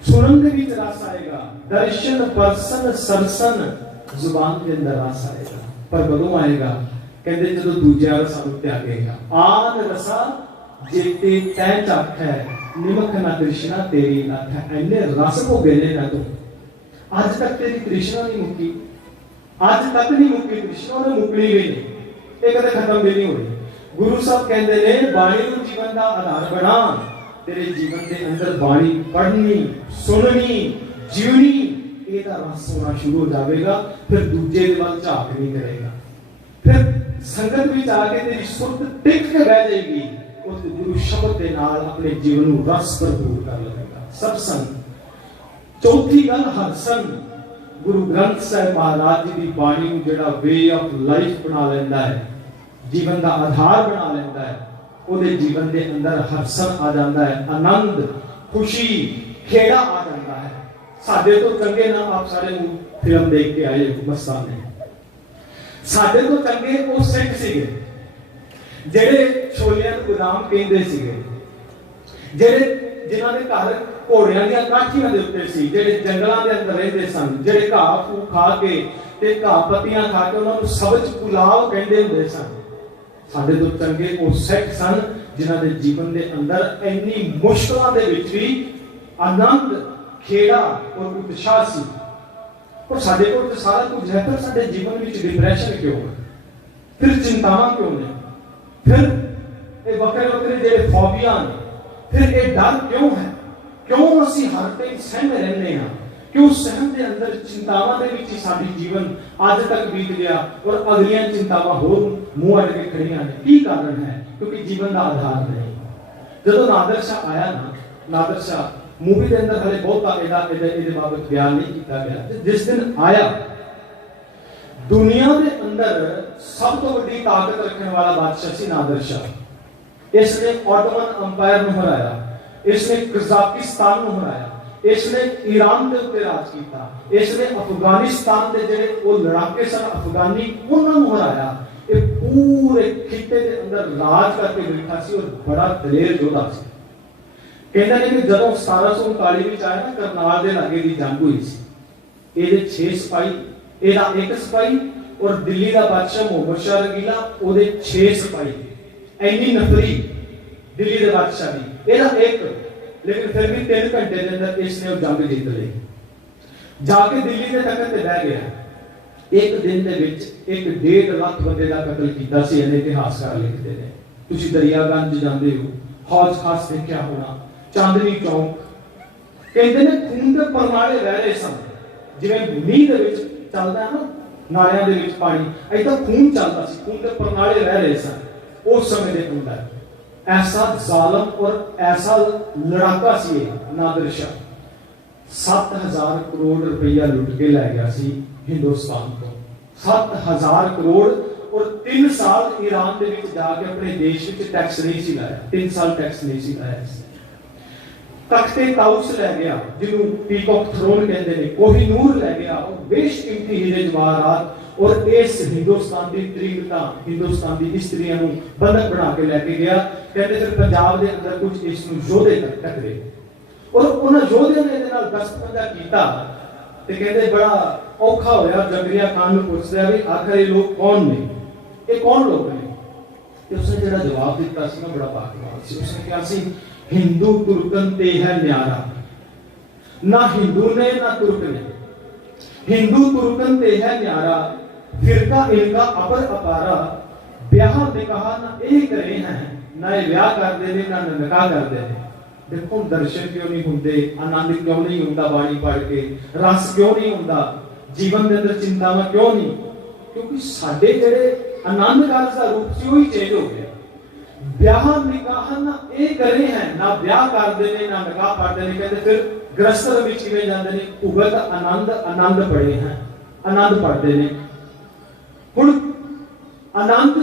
ਸੁਣਨ ਦੇ ਵਿੱਚ ਰਸ ਆਏਗਾ, ਦਰਸ਼ਨ ਪਰਸਨ ਸਰਸਨ ਜ਼ੁਬਾਨ ਦੇ ਅੰਦਰ ਰਸ ਆਏਗਾ। ਪਰ ਕਦੋਂ ਆਏਗਾ? ਕਹਿੰਦੇ ਜਦੋਂ ਦੂਜਿਆਂ ਰਸ ਸਾਨੂੰ ਤਿਆਗੇਗਾ। ਆਨ ਰਸਾ ਜੇਤੇ ਤੈ ਚਾਖੈ, ਨਿਮਖ ਨਾ ਤ੍ਰਿਸ਼ਨਾ ਤੇਰੀ ਨਾਥੈ। ਐਨੇ ਰਸ ਭੋਗੇ ਨੇ ਨਾ ਤੂੰ, ਅੱਜ ਤੱਕ ਤੇਰੀ ਤ੍ਰਿਸ਼ਨਾ ਨਹੀਂ ਮੁੱਕੀ, ਅੱਜ ਤੱਕ ਨਹੀਂ ਮੁੱਕੀ ਤ੍ਰਿਸ਼ਨਾ, ਉਹਨੇ ਮੁੱਕਣੀ ਵੀ ਨਹੀਂ, ਇਹ ਕਦੇ ਖਤਮ ਵੀ ਨਹੀਂ ਹੋਣੀ। ਗੁਰੂ ਸਾਹਿਬ ਕਹਿੰਦੇ ਨੇ ਬਾਣੀ ਨੂੰ ਜੀਵਨ ਦਾ ਆਧਾਰ ਬਣਾ। ਤੇਰੇ ਜੀਵਨ ਦੇ ਅੰਦਰ ਬਾਣੀ ਪੜ੍ਹਨੀ, ਸੁਣਨੀ, ਜੀਵਨੀ, ਇਹਦਾ ਰਸ ਹੋਣਾ ਸ਼ੁਰੂ ਹੋ ਜਾਵੇਗਾ। ਫਿਰ ਦੂਜੇ ਦੇ ਵੱਲ ਝਾਕ ਨਹੀਂ ਕਰੇਗਾ, ਫਿਰ ਸੰਗਤ ਵਿੱਚ ਆ ਕੇ ਤੇਰੀ ਸੁਰਤ ਟਿਕ ਕੇ ਬਹਿ ਜਾਏਗੀ। ਉਸ ਗੁਰੂ ਸ਼ਬਦ ਦੇ ਨਾਲ ਆਪਣੇ ਜੀਵਨ ਨੂੰ ਰਸ ਭਰਪੂਰ ਕਰ ਲਵੇਗਾ। ਸਤਸੰਗ। ਚੌਥੀ ਗੱਲ ਹਰਸਨ। ਗੁਰੂ ਗ੍ਰੰਥ ਸਾਹਿਬ ਮਹਾਰਾਜ ਜੀ ਦੀ ਬਾਣੀ ਨੂੰ ਜਿਹੜਾ ਵੇ ਆਫ ਲਾਈਫ ਬਣਾ ਲੈਂਦਾ ਹੈ, ਜੀਵਨ ਦਾ ਆਧਾਰ ਬਣਾ ਲੈਂਦਾ ਹੈ, ਉਹਦੇ ਜੀਵਨ ਦੇ ਅੰਦਰ ਹਰਸਨ ਆ ਜਾਂਦਾ ਹੈ, ਆਨੰਦ, ਖੁਸ਼ੀ, ਖੇੜਾ ਆ ਜਾਂਦਾ ਹੈ। ਸਾਡੇ ਤੋਂ ਚੰਗੇ ਨਾ ਆਪ ਸਾਰੇ ਨੂੰ ਫਿਲਮ ਦੇਖ ਕੇ ਆਏ ਮਸਤਾਨ ਨੇ। ਸਾਡੇ ਤੋਂ ਚੰਗੇ ਉਹ ਸਿੱਖ ਸੀਗੇ ਜਿਹੜੇ ਛੋਲਿਆਂ ਨੂੰ ਗੁਦਾਮ ਕਹਿੰਦੇ ਸੀਗੇ, ਜਿਹੜੇ ਜਿਨ੍ਹਾਂ ਦੇ ਘਰ ਘੋੜਿਆਂ ਦੀਆਂ ਕਾਠੀਆਂ ਦੇ ਉੱਤੇ ਸੀ, ਜਿਹੜੇ ਜੰਗਲਾਂ ਦੇ ਅੰਦਰ ਰਹਿੰਦੇ ਸਨ, ਜਿਹੜੇ ਘਾਹ ਫੂ ਖਾ ਕੇ ਤੇ ਘਾਹ ਪੱਤੀਆਂ ਖਾ ਕੇ ਉਹਨਾਂ ਨੂੰ ਸਬਜ਼ ਪੁਲਾਵ ਕਹਿੰਦੇ ਹੁੰਦੇ ਸਨ। ਸਾਡੇ ਤੋਂ ਚੰਗੇ ਉਹ ਸਿੱਖ ਸਨ ਜਿਨ੍ਹਾਂ ਦੇ ਜੀਵਨ ਦੇ ਅੰਦਰ ਇੰਨੀ ਮੁਸ਼ਕਲਾਂ ਦੇ ਵਿੱਚ ਵੀ ਆਨੰਦ, ਖੇੜਾ ਔਰ ਉਤਸ਼ਾਹ ਸੀ। ਪਰ ਸਾਡੇ ਕੋਲ ਤਾਂ ਸਾਰਾ ਕੁਝ ਹੈ, ਪਰ ਸਾਡੇ ਜੀਵਨ ਵਿੱਚ ਡਿਪਰੈਸ਼ਨ ਕਿਉਂ ਹੈ? ਫਿਰ ਚਿੰਤਾਵਾਂ ਕਿਉਂ ਨੇ? ਫਿਰ ਇਹ ਵੱਖਰੇ ਵੱਖਰੇ ਜਿਹੜੇ ਫੋਬੀਆ ਨੇ, ਫਿਰ ਇਹ ਡਰ ਕਿਉਂ ਹੈ? ਕਿਉਂ ਅਸੀਂ ਹਰ ਟਾਈਮ ਸਹਿਮ ਰਹਿੰਦੇ ਹਾਂ? ਕਿਉਂ ਸਹਿਮ ਦੇ ਅੰਦਰ ਚਿੰਤਾਵਾਂ ਦੇ ਵਿੱਚ ਹੀ ਸਾਡੀ ਜੀਵਨ ਅੱਜ ਤੱਕ ਬੀਤ ਗਿਆ ਔਰ ਅਗਲੀਆਂ ਚਿੰਤਾਵਾਂ ਹੋਰ ਮੂੰਹ ਅੜ ਕੇ ਖੜੀਆਂ ਨੇ? ਕੀ ਕਾਰਨ ਹੈ? ਕਿਉਂਕਿ ਜੀਵਨ ਦਾ ਆਧਾਰ ਨਹੀਂ। ਜਦੋਂ ਨਾਦਰ ਸ਼ਾਹ ਆਇਆ ਨਾ, ਨਾਦਰ ਸ਼ਾਹ ਮੂਵੀ ਦੇ ਅੰਦਰ ਹਲੇ ਬਹੁਤਾ ਇਹਦੇ ਬਾਬਤ ਬਿਆਨ ਨਹੀਂ ਕੀਤਾ ਗਿਆ। ਜਿਸ ਦਿਨ ਆਇਆ, ਦੁਨੀਆ ਦੇ ਅੰਦਰ ਸਭ ਤੋਂ ਵੱਡੀ ਤਾਕਤ ਰੱਖਣ ਵਾਲਾ ਬਾਦਸ਼ਾਹ ਸੀ ਨਾਦਰ ਸ਼ਾਹ। ਇਸ ਨੇ ਆਟੋਮਨ ਅੰਪਾਇਰ ਨੂੰ ਹਰਾਇਆ, ਇਸ ਨੇ ਕਜ਼ਾਕਿਸਤਾਨ ਨੂੰ ਹਰਾਇਆ, ਇਸ ਨੇ ਈਰਾਨ ਦੇ ਉੱਤੇ ਰਾਜ ਕੀਤਾ, ਇਸ ਨੇ ਅਫਗਾਨਿਸਤਾਨ ਦੇ ਜਿਹੜੇ ਉਹ ਲੜਾਕੇ ਸਨ ਅਫਗਾਨੀ, ਉਹਨਾਂ ਨੂੰ ਹਰਾਇਆ। ਇਹ ਪੂਰੇ ਖਿੱਤੇ ਦੇ ਅੰਦਰ ਰਾਜ ਕਰਕੇ ਬੈਠਾ ਸੀ ਔਰ ਬੜਾ ਦਲੇਰ ਯੋਧਾ ਸੀ। ਕਹਿੰਦੇ ਨੇ ਕਿ ਜਦੋਂ 1739 ਵਿੱਚ ਆਇਆ ਨਾ, ਕਰਨਾਲ ਦੇ ਲਾਗੇ ਦੀ ਜੰਗ ਹੋਈ ਸੀ। ਇਹਦੇ 6 ਸਿਪਾਹੀ, ਇਹਦਾ 1 ਸਿਪਾਹੀ ਔਰ ਦਿੱਲੀ ਦਾ ਬਾਦਸ਼ਾਹ ਮੁਹੰਮਦ ਸ਼ਾਹ ਰੰਗੀਲਾ, ਉਹਦੇ 6 ਸਿਪਾਹੀ। ਇੰਨੀ ਨਫਰੀ ਦਿੱਲੀ ਦੇ ਬਾਦਸ਼ਾਹ ਦੀ, ਇਹਦਾ 1, ਲੇਕਿਨ ਫਿਰ ਵੀ 3 ਘੰਟੇ ਦੇ ਅੰਦਰ ਇਸ ਨੇ ਉਹ ਜੰਗ ਜਿੱਤ ਲਈ। ਜਾ ਕੇ ਦਿੱਲੀ ਦੇ ਤਖਤ ਤੇ ਬਹਿ ਗਿਆ। ਇੱਕ ਦਿਨ ਦੇ ਵਿੱਚ 1.5 ਲੱਖ ਬੰਦੇ ਦਾ ਕਤਲ ਕੀਤਾ ਸੀ। ਇਹਨੇ ਇਤਿਹਾਸਕਾਰ ਲਿਖਦੇ ਨੇ। ਤੁਸੀਂ ਦਰਿਆਗੰਜ ਜਾਂਦੇ ਹੋ, ਹੌਜ ਖਾਸ ਦੇਖਿਆ ਹੋਣਾ, ਚਾਂਦਨੀ ਚੌਂਕ, ਕਹਿੰਦੇ ਨੇ ਖੂਨ ਦੇ ਪਰਨਾਲੇ ਵਹਿ ਰਹੇ ਸਨ। ਜਿਵੇਂ ਮੀਂਹ ਦੇ ਵਿੱਚ ਚੱਲਦਾ ਹੈ ਨਾ, ਨਾਲਿਆਂ ਦੇ ਵਿੱਚ ਪਾਣੀ, ਏਦਾਂ ਖੂਨ ਚੱਲਦਾ ਸੀ, ਖੂਨ ਦੇ ਪਰਨਾਲੇ ਵਹਿ ਰਹੇ ਸਨ ਉਸ ਸਮੇਂ ਦੇ ਅੰਦਰ। ਐਸਾ ਜ਼ਾਲਮ ਔਰ ਐਸਾ ਲੜਾਕਾ ਸੀ ਇਹ ਨਾਦਰ ਸ਼ਾਹ। 7000 ਕਰੋੜ ਰੁਪਈਆ ਲੁੱਟ ਕੇ ਲੈ ਗਿਆ ਸੀ ਹਿੰਦੁਸਤਾਨ ਤੋਂ। 7000 ਕਰੋੜ ਔਰ 3 ਸਾਲ ਈਰਾਨ ਦੇ ਵਿੱਚ ਜਾ ਕੇ ਆਪਣੇ ਦੇਸ਼ ਵਿੱਚ ਟੈਕਸ ਨਹੀਂ ਸੀ ਲਾਇਆ। 3 ਸਾਲ ਟੈਕਸ ਨਹੀਂ ਸੀ ਲਾਇਆ। ਤਖਤੇ ਤਾਊਸ ਲੈ ਗਿਆ, ਜਿਹਨੂੰ ਪੀਕੌਕ ਥਰੋਨ ਕਹਿੰਦੇ ਨੇ, ਕੋਹੀਨੂਰ ਲੈ ਗਿਆ, ਉਹ ਬੇਸ਼ਕੀਮਤੀ ਹੀਰੇ ਜਵਾਹਰਾਤ ਔਰ ਇਸ ਹਿੰਦੁਸਤਾਨ ਦੀ ਤ੍ਰਿਗਤਾ, ਹਿੰਦੁਸਤਾਨ ਦੀ ਇਸਤਰੀਆਂ ਨੂੰ ਬੰਧਕ ਬਣਾ ਕੇ ਲੈ ਕੇ ਗਿਆ। ਕਹਿੰਦੇ ਫਿਰ ਪੰਜਾਬ ਦੇ ਅੰਦਰ ਕੁਝ ਇਸ ਨੂੰ ਯੋਧੇ ਟੱਕਰੇ ਔਰ ਉਹਨਾਂ ਯੋਧਿਆਂ ਨੇ ਇਹਦੇ ਨਾਲ ਦਸਤਬੰਦਾ ਕੀਤਾ ਤੇ ਕਹਿੰਦੇ ਬੜਾ ਔਖਾ ਹੋਇਆ। ਜੰਗਰੀਆ ਖਾਨ ਨੂੰ ਪੁੱਛਦਾ ਵੀ ਆਖਰ ਇਹ ਲੋਕ ਕੌਣ ਨੇ, ਇਹ ਕੌਣ ਲੋਕ ਨੇ? ਤੇ ਉਸਨੇ ਜਿਹੜਾ ਜਵਾਬ ਦਿੱਤਾ ਸੀ ਨਾ, ਬੜਾ ਬਾਕਮਾਲ ਸੀ। ਉਸਨੇ ਕਿਹਾ ਸੀ, हिंदू तुर्कन ते है न्यारा, ना हिंदू ने ना तुर्क ने, हिंदू तुर्कन ते है न्यारा, फिरका इनका अपर अपारा, ब्याह निकाह ना ये करे हैं, ना ये ब्याह कर दे ना निकाह कर दे। देखो दर्शन क्यों नहीं होंगे, आनंद क्यों नहीं होता बाणी पढ़ के, रस क्यों नहीं होता जीवन के अंदर, चिंतावां क्यों नहीं? क्योंकि साडे जेड़े आनंद कारज का रूप से वही चेंज हो गया। ब्याह निकाह ना ये करे हैं, ना ब्याह करते ने ना निकाह पढ़ते ने। कहते फिर ਗ੍ਰਸਤ ਵਿੱਚ ਕਿਵੇਂ ਜਾਂਦੇ ਨੇ? ਭੁਗਤ ਆਨੰਦ ਪੜੇ ਹੈ, ਆਨੰਦ ਪੜਦੇ ਨੇ। ਹੁਣ ਆਨੰਦ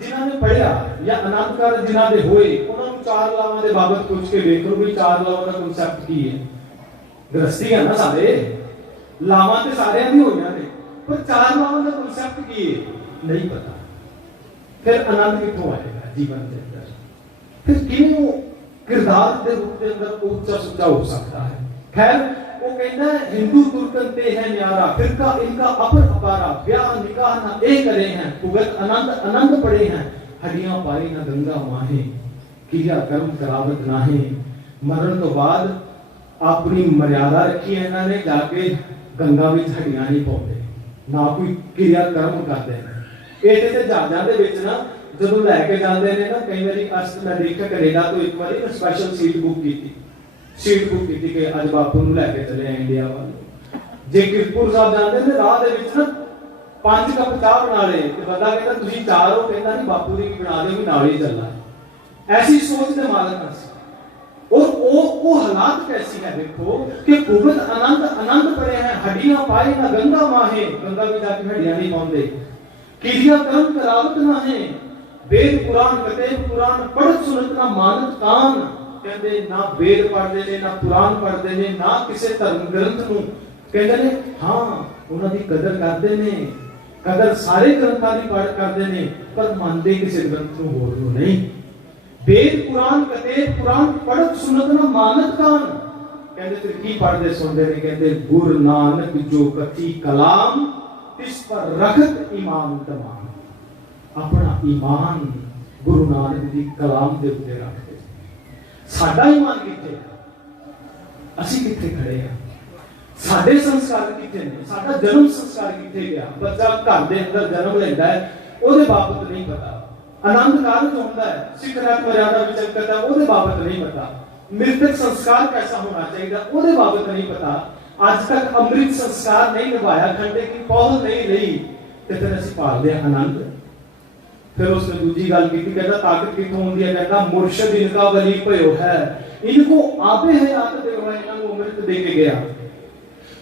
ਜਿਨ੍ਹਾਂ ਨੇ ਪੜਿਆ ਜਾਂ ਆਨੰਦ ਕਾਰਜ ਜਿਨ੍ਹਾਂ ਦੇ ਹੋਏ, ਉਹਨਾਂ ਨੂੰ ਚਾਰ ਲਾਵਾਂ ਦੇ ਬਾਬਤ ਪੁੱਛ ਕੇ ਵੇਖ ਲਓ ਵੀ ਚਾਰ ਲਾਵਾਂ ਦਾ ਕਨਸੈਪਟ ਕੀ ਹੈ। ਗ੍ਰਸਤੀ ਹੈ ਨਾ ਸਾਰੇ, ਲਾਵਾਂ ਤੇ ਸਾਰਿਆਂ ਦੀ ਹੋਈਆਂ ਨੇ, ਪਰ ਚਾਰ ਲਾਵਾਂ ਦਾ ਕਨਸੈਪਟ ਕੀ ਹੈ ਨਹੀਂ ਪਤਾ। ਫਿਰ ਆਨੰਦ ਕਿੱਥੋਂ ਆਏਗਾ ਜੀਵਨ ਦੇ ਅੰਦਰ? ਫਿਰ ਕਿਵੇਂ ਉਹ किरदार के रूप के अंदर ऊंचा सुचा हो सकता है? खैर वो कहना है हिंदू तुर्कन ते है न्यारा, फिरका इनका अपर अपारा, ब्याह निकाह ना ए करे हैं, भुगत आनंद पड़े हैं, हड्डियां पाई ना गंगा माहे, किया कर्म करावत नाहे। मरण तो बाद अपनी मर्यादा रखी है इन्होंने, जाके गंगा में हड्डियां नहीं पाते, ना कोई क्रिया कर्म करते हैं। ਇਹਦੇ ਤੇ ਜਹਾਜ਼ਾਂ ਦੇ ਵਿੱਚ ਨਾ ਜਦੋਂ ਲੈ ਕੇ ਜਾਂਦੇ ਨੇ ਨਾ, ਕਈ ਵਾਰੀ ਅਸਤ ਮੈਂ ਦੇਖਿਆ ਕੈਨੇਡਾ ਤੋਂ ਇੱਕ ਵਾਰੀ ਨਾ ਸਪੈਸ਼ਲ ਸੀਟ ਬੁੱਕ ਕੀਤੀ ਕਿ ਅੱਜ ਬਾਪੂ ਨੂੰ ਲੈ ਕੇ ਚੱਲੇ ਆ ਇੰਡੀਆ ਵੱਲ। ਜੇ ਕਿਰਪੁਰ ਸਾਹਿਬ ਜਾਂਦੇ ਨੇ, ਰਾਹ ਦੇ ਵਿੱਚ ਨਾ 5 ਕੱਪ ਚਾਹ ਬਣਾ ਲਏ ਤੇ ਬੰਦਾ ਕਹਿੰਦਾ ਤੁਸੀਂ ਚਾਰ ਹੋ, ਕਹਿੰਦਾ ਨਹੀਂ ਬਾਪੂ ਦੀ ਕੀ ਬਣਾ ਦਿਓ ਵੀ ਨਾਲ ਹੀ ਚੱਲਣਾ। ਐਸੀ ਸੋਚ ਦੇ ਮਾਲਕ ਸੀ। और वो हालात कैसी है देखो कि भुगत आनंद पड़े हैं, हड्डियां पाए ना गंगा माहे, गंगा में जाके हड्डियां नहीं पाते, क्रिया कर्म करावत ना है, वेद पुराण कतेब पुराण पढ़त सुनत ना मानत कान। कहते ना वेद पढ़ते ने, ना पुराण पढ़ते ने, ना किसी धर्म ग्रंथ नूं कहते ने हाँ उन्हां दी कदर करते ने, कदर सारे ग्रंथां दी पढ़ करते ने, पर मानते किसी ग्रंथ नूं होर नूं नहीं। वेद पुराण कतेब पुराण पढ़त सुनत ना मानत कान। कहते फिर की पढ़ते सुनते ने? कहते गुरु नानक जो कथी कलाम, इस पर रखत ईमान तमाम। अपना ईमान गुरु नानक दी कलाम दे उत्ते रखते। साडा ईमान किथे? असीं किथे खड़े आ? साडे संस्कार किथे ने? साडा जन्म संस्कार किथे गया? बच्चा घर दे अंदर जन्म लैंदा है, ओदे बाबत नहीं पता। आनंद कारज होता है, सिख रत मर्यादा विचरण करता है, ओदे बाबत नहीं पता। मृतक संस्कार कैसा होना चाहिए, ओदे बाबत नहीं पता। आज तक अमृत संस्कार नहीं निभाया, खंडे की पौध नहीं रही, तो फिर असं पाल लिया आनंद। फिर उसने दूसरी गल की, कहता ताकत कितों होंदी है? कहता मुर्शद इनका वली भयो है, इनको आबे हयात देवा, इन्होंने अमृत दे के गया।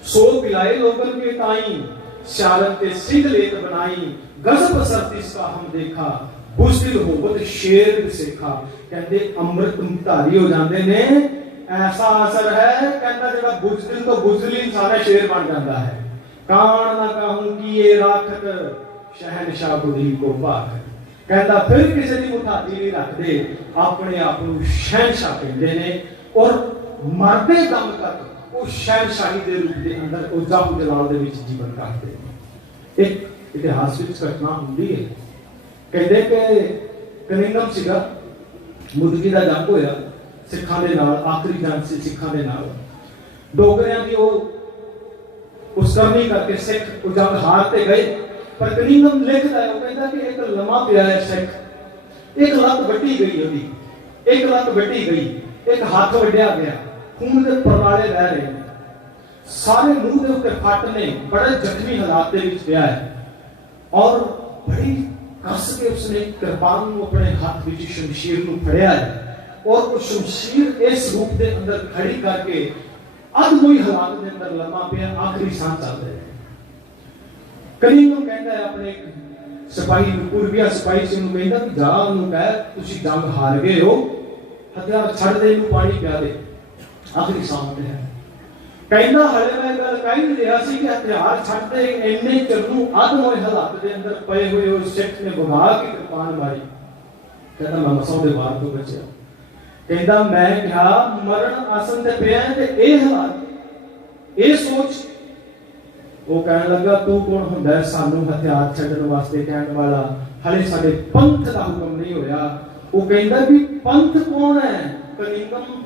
सो पिलाए लोगन के ताई, शारत ते सिंह लेत बनाई, गजब असर इसका हम देखा, बुज़दिल होवत शेर सिखा। कहते अमृत धारी हो जाते ने, ऐसा असर है कहता जेड़ा बुज़दिल तो बुज़दिल इंसान शेर बन जाता है। कान ना कहूं कि ये राखत शहनशाह बुद्धि को पाक। कहता फिर किसी की मुठाती नहीं रखते, अपने आप को शहनशाह कहते ने, और मरते दम तक वो शहनशाही के रूप के अंदर वो जाहू जलाल दे विच जीवन काटते। एक इतिहास विच घटना हुंदी है, कहते कि कनिंगम सीगा, मुदगी दा जंग होया सिखां दे नाल, आखिरी जंग सी सिखां दे नाल। डोगरियां दी उस करनी करके सिख वो जंग हारते गए, पर कनिंगम लिखदा है, वो कहता कि एक लम्हा पिया है सिख, एक लत वड्डी गई ओदी, एक लत वड्डी गई, एक हाथ वड्डिया गया, खून दे परवाले रह रहे हैं, सारे मुंह दे उत्ते फट ने, बड़े जख्मी हालात दे विच पिया है। और बड़ी कस के उसने कृपान को अपने हाथ में शमशीर को फड़िया है, और वो शमशीर इस रूप के अंदर खड़ी करके अधमोई हालात के अंदर लम्हा पिया, आखिरी सांस चल रहे हैं। कनिंगम कहता है अपने सिपाही पूर्विया सिपाही से कहता कि जा उन्होंने कह तुसी जंग हार गए हो, हथियार छड़ दे, पानी पिया दे, आखिरी सांस है। कहना हले मैं गल कही नहीं रहा सी कि हथियार छड़ते इन्ने चरनू अधमोए हालात के अंदर पए हुए उस सिख ने भगा के कृपान मारी। कहता मैं मसों दे वार तो बचा। कहता मैं कहा मरण आसन ते पिया ते ए हालात, ए सोच। वो कहने लगा तू कौन हुंदा है सानू हथियार छड्डण वास्ते कहण वाला, हले साडे पंथ दा हुक्म नहीं होया। वो कहंदा भी पंथ कौन है? कनिंगम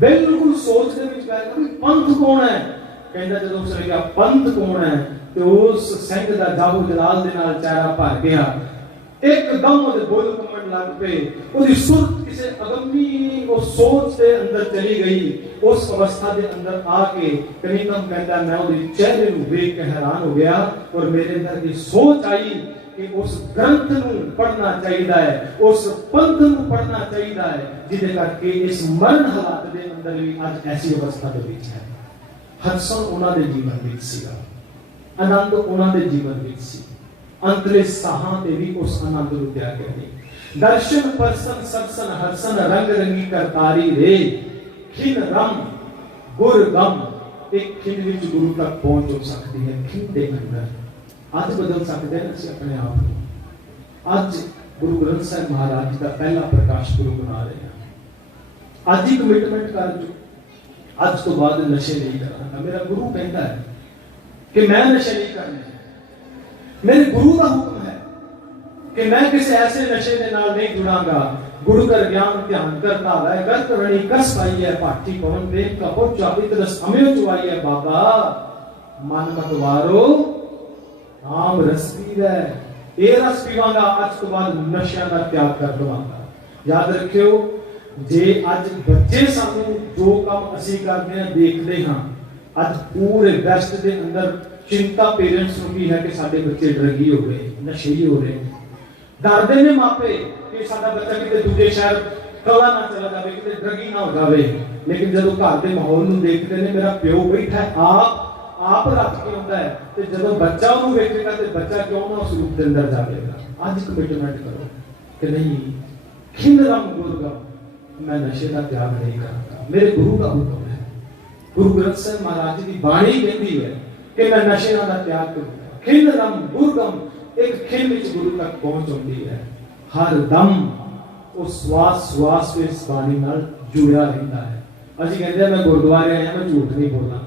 बिल्कुल सोच दे विच गया कि पंथ कौन है। कहंदा जदों उसने कहा पंथ कौन है, तो उस सिंह दा जाहू जलाल दे नाल चेहरा भर गया, एकदम ओदे बुल कमंड करन लग पे, उसकी सुरत किसी अगम्मी उस सोच के अंदर चली गई। उस अवस्था के अंदर आके कनीकम कहता मैं उसके चेहरे को देख के हैरान हो गया और मेरे अंदर ये सोच आई कि उस ग्रंथ नूं पढ़ना चाहिए है, उस पंथ नूं पढ़ना चाहिए है जिहदे करके इस मरण हालात के अंदर भी आज ऐसी अवस्था के विच है। हदसन उन्हां दे जीवन विच सीगा, आनंद उन्हां दे जीवन विच सी, अंतले साहां ते भी उस आनंद नूं त्यागया नहीं। दर्शन परसन सरसन हरसन रंग रंगी करतारी रे, खिन रम गुर गम, एक खिन विच गुरु तक पहुंच हो सकती है। खिन दे अंदर आज बदल सकते हैं ਅਸੀਂ अपने आप को। आज गुरु ग्रंथ साहिब महाराज जी का पहला प्रकाश गुरु बना रहे हैं। आज ही कमिटमेंट कर जो आज तो बाद नशे नहीं करांगा। मेरा गुरु कहता है कि मैं नशे नहीं करने। मेरे गुरु का हुक्म है कि मैं किसी ऐसे नशे के नाल नहीं जुड़ांगा। गुरु कर ज्ञान ध्यान करता है कर करणी कस पाई है पाठी पवन प्रेम का पहुंचा इतरस अमयो चुवाई है बाबा मन मत वारो आम रस पीवे। ये रस पीवांगा आज तो बाद नशियां का त्याग कर दवांगा। याद रखियो जे आज बच्चे सानू जो काम असी करते हैं देखते हैं, आज पूरे वेस्ट के अंदर चिंता पेरेंट्स को भी है कि साडे बच्चे ड्रगी हो गए, नशेई हो रहे। डरदे ने मापे कि साडा बच्चा किते दूजे शहर कला ना चला जाए, किते ड्रगी ना हो जाए। लेकिन जब घर के माहौल नूं देखते ने मेरा प्यो बैठा है आप रख के आंदा है ते जदों बच्चा उन्हें वेखेगा ते बच्चा क्यों ना उस रूप के अंदर जाएगा। आज कमिटमेंट करो कि नहीं खिन रम गुरगम मैं नशे का त्याग नहीं करूंगा। मेरे गुरु का हुक्म है। गुरु ग्रंथ साहिब महाराज जी की बाणी कहती है कि मैं नशे का त्याग करूंगा। खिन रम गुरगम एक खिन विच गुरु तक पहुंच होती है। हर दम उस श्वास श्वास पे इस बाणी नाल जुड़ा रहता है। ਅਸੀਂ ਕਹਿੰਦੇ ਆ मैं गुरुद्वारे आया मैं झूठ नहीं बोलांगा।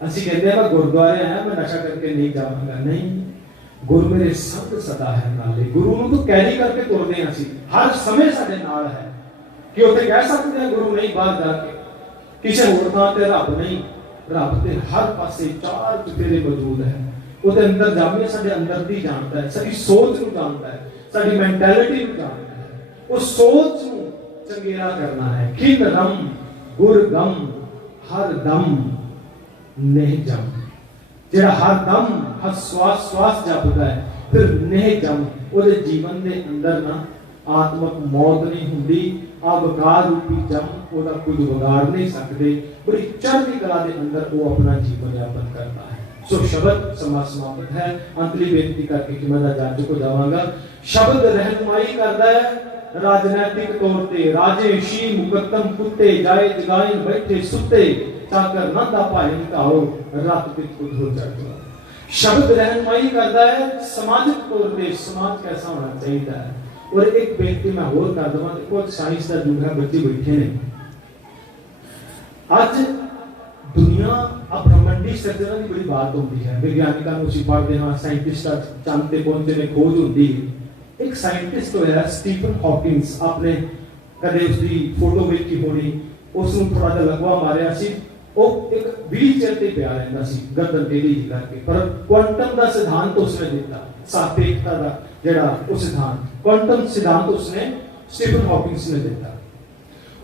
ਅਸੀਂ ਕਹਿੰਦੇ ਆ मैं गुरुद्वारे आया मैं नशा करके नहीं जावांगा। नहीं, गुरु मेरे संग सदा है नाले। गुरु ਨੂੰ तो कैरी करके तुरदे ਆ ਅਸੀਂ हर समय ਸਾਡੇ ਨਾਲ है कि ਉੱਥੇ ਕਹਿ ਸਕਦੇ ਆ गुरु नहीं बाहर जा के ਕਿਸੇ ਹੋਰ ਥਾਂ ਤੇ ਰੱਬ नहीं। ਰੱਬ ਤੇ ਹਰ ਪਾਸੇ ਚਾਰ ਚੁਫੇਰੇ ਮੌਜੂਦ ਹੈ। ਉਹਦੇ ਅੰਦਰ ਜਾਮੇ ਸਾਡੇ ਅੰਦਰ ਦੀ ਜਾਣਦਾ ਹੈ, ਸਾਡੀ ਸੋਚ ਨੂੰ ਜਾਣਦਾ ਹੈ, ਸਾਡੀ ਮੈਂਟੈਲਿਟੀ ਨੂੰ ਜਾਣਦਾ ਹੈ। ਉਸ ਸੋਚ ਨੂੰ ਚੰਗੇਰਾ ਕਰਨਾ ਹੈ। ਖਿਨ ਰਮ गुर गम हर दम नेह जम। जेड़ा हर दम हर श्वास श्वास जपदा है फिर नेह जम ओदे जीवन दे अंदर ना आत्मक मौत नहीं हुंदी। अवकार रूपी जम ओदा कुछ बिगाड़ नहीं सकदे। बड़ी चढ़दी कला दे अंदर वो अपना जीवन यापन करता है। सो शब्द समाप्त है। अंतली बेनती करके कि मैं जज को जावांगा। शब्द रहनुमाई करदा है राजनैतिक तौर ते राजे शी मुकद्दम कुत्ते जाए जगाइन बैठे सुते चाकर नंदा भाई काओ रात पित उधर चढ़ता। शब्द रहनुमाई करता है सामाजिक तौर पे समाज कैसा होना चाहिए है। और एक बेनती मैं और कर दवां देखो साइंस का युग है, बच्चे बैठे ने आज दुनिया अब ब्रह्मांडी सर्जना की बड़ी बात होती है। वैज्ञानिकों को ਅਸੀਂ पढ़ते हैं साइंटिस्ट चंद ते पहुंचे ने खोज होती है। एक साइंटिस्ट होया स्टीफन हॉकिंस आपने कदे उसकी फोटो वेखी होनी उसनु थोड़ा जिहा लगवा मारिया सी। वो एक व्हीलचेयर ते पिया रहंदा सी गर्दन टेढ़ी करके पर क्वांटम दा सिद्धांत उसने दिता सापेक्षता दा जेड़ा वो सिद्धांत क्वांटम सिद्धांत उसने स्टीफन हॉकिंस ने दिता।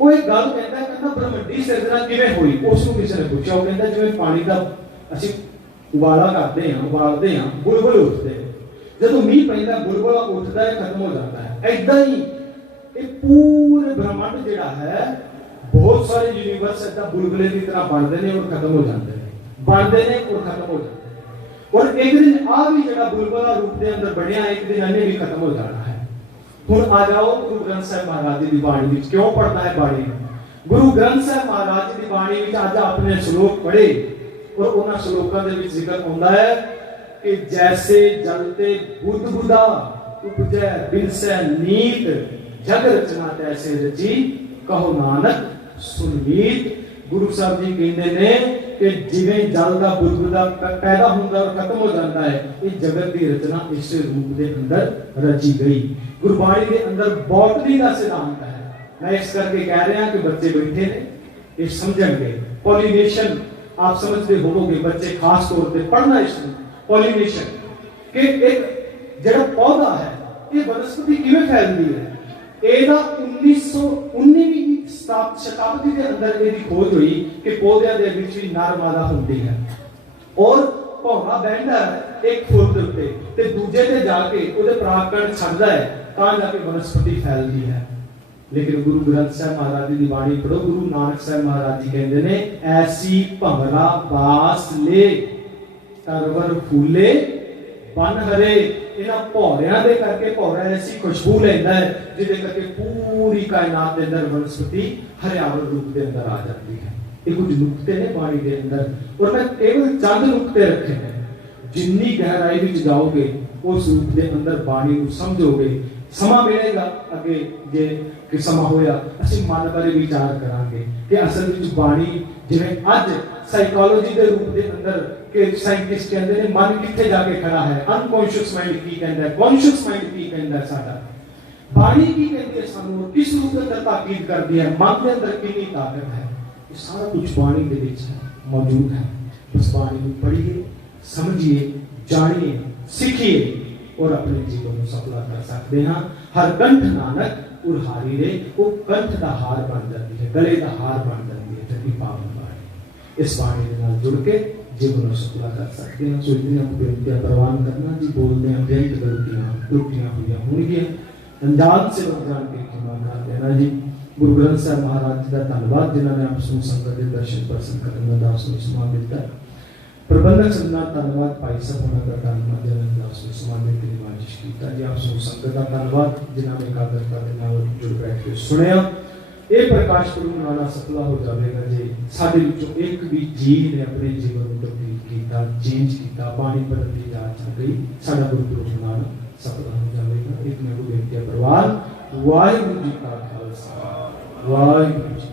वो एक गल कहता ब्रह्मांडी सिरजना किवें होई उसनु किसी ने पूछा। वो कहता जिवें पानी दा असीं उबाला करदे हां उबालदे हां बुलबुल उठदे जदों मींह पैंदा बुलबुला उठदा है खत्म हो जाता है। ऐदां ही ये पूरे ब्रह्मांड जिहड़ा है बहुत सारे यूनिवर्स ऐसा बुलबुले की तरह बनते हैं और खत्म हो जाते हैं, बनते हैं और खत्म हो जाते हैं। और एक दिन आ भी जिहड़ा बुलबुला रूप के अंदर बनया एक दिन इन्हें भी खत्म हो जाना है। हुण आ जाओ गुरु ग्रंथ साहिब महाराज जी की बाणी विच क्यों पढ़ना है बाणी। गुरु ग्रंथ साहिब महाराज जी की बाणी विच अज आपने श्लोक पढ़े और उन्हां श्लोकां दे विच जिक्र हुंदा है कि जैसे जलते बुदबुदा उपजै बिनसै नीत जग रचना तैसे रची कहो नानक सुनमीत। गुरु साहब जी कहते ने कि जिवें जल का बुदबुदा पैदा होंदा और खत्म हो जाता है ये जगत की रचना इस रूप के अंदर रची गई। गुरबाणी के अंदर बॉटनी का सिद्धांत है। मैं इस करके कह रहा कि बच्चे बैठे ने ये समझेंगे। पॉलिनेशन आप समझते होवोगे बच्चे खास तौर पर पढ़ना इसमें पॉलिनेशन कि एक जड़ा पौधा है ये वनस्पति किवें फैलती है। ਇਹਦਾ 1919ਵੀਂ ਸ਼ਤਾਬਦੀ ਦੇ ਅੰਦਰ ਇਹਦੀ ਖੋਜ ਹੋਈ ਕਿ ਪੌਦਿਆਂ ਦੇ ਵਿੱਚ ਵੀ ਨਰ ਮਾਦਾ ਹੁੰਦੀ ਹੈ ਔਰ ਭੌਰਾ ਬਹਿੰਦਾ ਇੱਕ ਫੁੱਲ ਦੇ ਉੱਤੇ ਤੇ ਦੂਜੇ ਤੇ ਜਾ ਕੇ ਉਹਦੇ ਪਰਾਗਕਣ ਛੱਡਦਾ ਹੈ ਤਾਂ ਜਾ ਕੇ ਵਨਸਪਤੀ ਫੈਲਦੀ ਹੈ। ਲੇਕਿਨ ਗੁਰੂ ਗ੍ਰੰਥ ਸਾਹਿਬ ਮਹਾਰਾਜ ਦੀ ਬਾਣੀ ਪੜੋ, ਗੁਰੂ ਨਾਨਕ ਸਾਹਿਬ ਮਹਾਰਾਜ ਜੀ ਕਹਿੰਦੇ ਨੇ ਐਸੀ ਭੰਵਰਾ ਬਾਸ ਲੈ ਤਰਵਰ ਫੂਲੇ ਬਨ ਹਰੇ। ਇਹਨਾਂ ਭੌਰਿਆਂ ਦੇ ਕਰਕੇ ਭੌਰਾ ਐਸੀ ਖੁਸ਼ਬੂ ਲੈਂਦਾ ਹੈ ਜਿਹਦੇ ਕਰਕੇ ਪੂਰੀ ਕਾਇਨਾਤ ਦੇ ਅੰਦਰ ਵਨਸਪਤੀ ਹਰਿਆਵਲ ਰੂਪ ਦੇ ਅੰਦਰ ਆ ਜਾਂਦੀ ਹੈ। ਇਹ ਕੁਝ ਨੁਕਤੇ ਨੇ ਬਾਣੀ ਦੇ ਅੰਦਰ ਔਰ ਮੈਂ ਕੇਵਲ ਚੰਦ ਨੁਕਤੇ ਰੱਖੇ ਨੇ। ਜਿੰਨੀ ਗਹਿਰਾਈ ਵਿੱਚ ਜਾਓਗੇ ਉਸ ਰੂਪ ਦੇ ਅੰਦਰ ਬਾਣੀ ਨੂੰ ਸਮਝੋਗੇ। ਸਮਾਂ ਮਿਲੇਗਾ ਅੱਗੇ ਜੇ ਕਿ ਸਮਾਂ ਹੋਇਆ ਅਸੀਂ ਮਨ ਬਾਰੇ ਵਿਚਾਰ ਕਰਾਂਗੇ ਕਿ ਅਸਲ ਵਿੱਚ ਬਾਣੀ ਜਿਵੇਂ ਅੱਜ ਸਾਈਕੋਲੋਜੀ ਦੇ ਰੂਪ ਦੇ ਅੰਦਰ ਕਿ ਸਾਇੰਟਿਸਟ ਕਹਿੰਦੇ ਨੇ ਮਨ ਕਿੱਥੇ ਜਾ ਕੇ ਖੜਾ ਹੈ, ਅਨਕੌਂਸ਼ੀਅਸ ਮਾਈਂਡ ਕੀ ਕਹਿੰਦਾ ਹੈ, ਕੌਂਸ਼ੀਅਸ ਮਾਈਂਡ ਕੀ ਕਹਿੰਦਾ ਹੈ, ਸਾਡਾ ਬਾਣੀ ਕੀ ਕਹਿੰਦੀ ਹੈ, ਸਾਨੂੰ ਕਿਸ ਰੂਪ ਦੇ ਅੰਦਰ ਤਾਕੀਦ ਕਰਦੀ ਹੈ, ਮਨ ਦੇ ਅੰਦਰ ਕਿੰਨੀ ਤਾਕਤ ਹੈ। ਇਹ ਸਾਰਾ ਕੁਝ ਬਾਣੀ ਦੇ ਵਿੱਚ ਮੌਜੂਦ ਹੈ। ਬਸ ਬਾਣੀ ਨੂੰ ਪੜ੍ਹੀਏ, ਸਮਝੀਏ, ਜਾਣੀਏ, ਸਿੱਖੀਏ और अपने जीवन में सफल कर सकते हैं। हर कंठ नानक उरहारी रे वो कंठ का हार बन जाती है, गले का हार बन जाती है ठंडी पावन बाणी। इस बाणी के नाल जुड़ के जीवन में सफल कर सकते हैं। सो इतनी आपको बेनती प्रवान करना जी, बोलते हैं बेंत गलतियां त्रुटियां हुई होंगी, अंदाज से भगवान के क्षमा कर देना जी। गुरु ग्रंथ साहब महाराज जी का धन्यवाद जिन्होंने आप संगत के दर्शन प्रसन्न करने का दास को समा मिलता है। प्रबंधक सन्ना धन्यवाद, भाई साहब होना का धन्यवाद जिन्होंने दास को समाने की निवाजिश की जी। आप संगत का धन्यवाद जिन्होंने एकाग्रता के नाल जुड़ बैठ के सुनिया। ये प्रकाश गुरु नाना सफला हो जाएगा जी। साडे विचों एक भी जी ने अपने जीवन में तब्दील किया, चेंज किया, बाणी पढ़ने की जांच गई, साडा गुरु नाना सफला हो जाएगा। एक मैं बेनती प्रवान वाहिगुरू जी का खालसा वाहिगुरू जी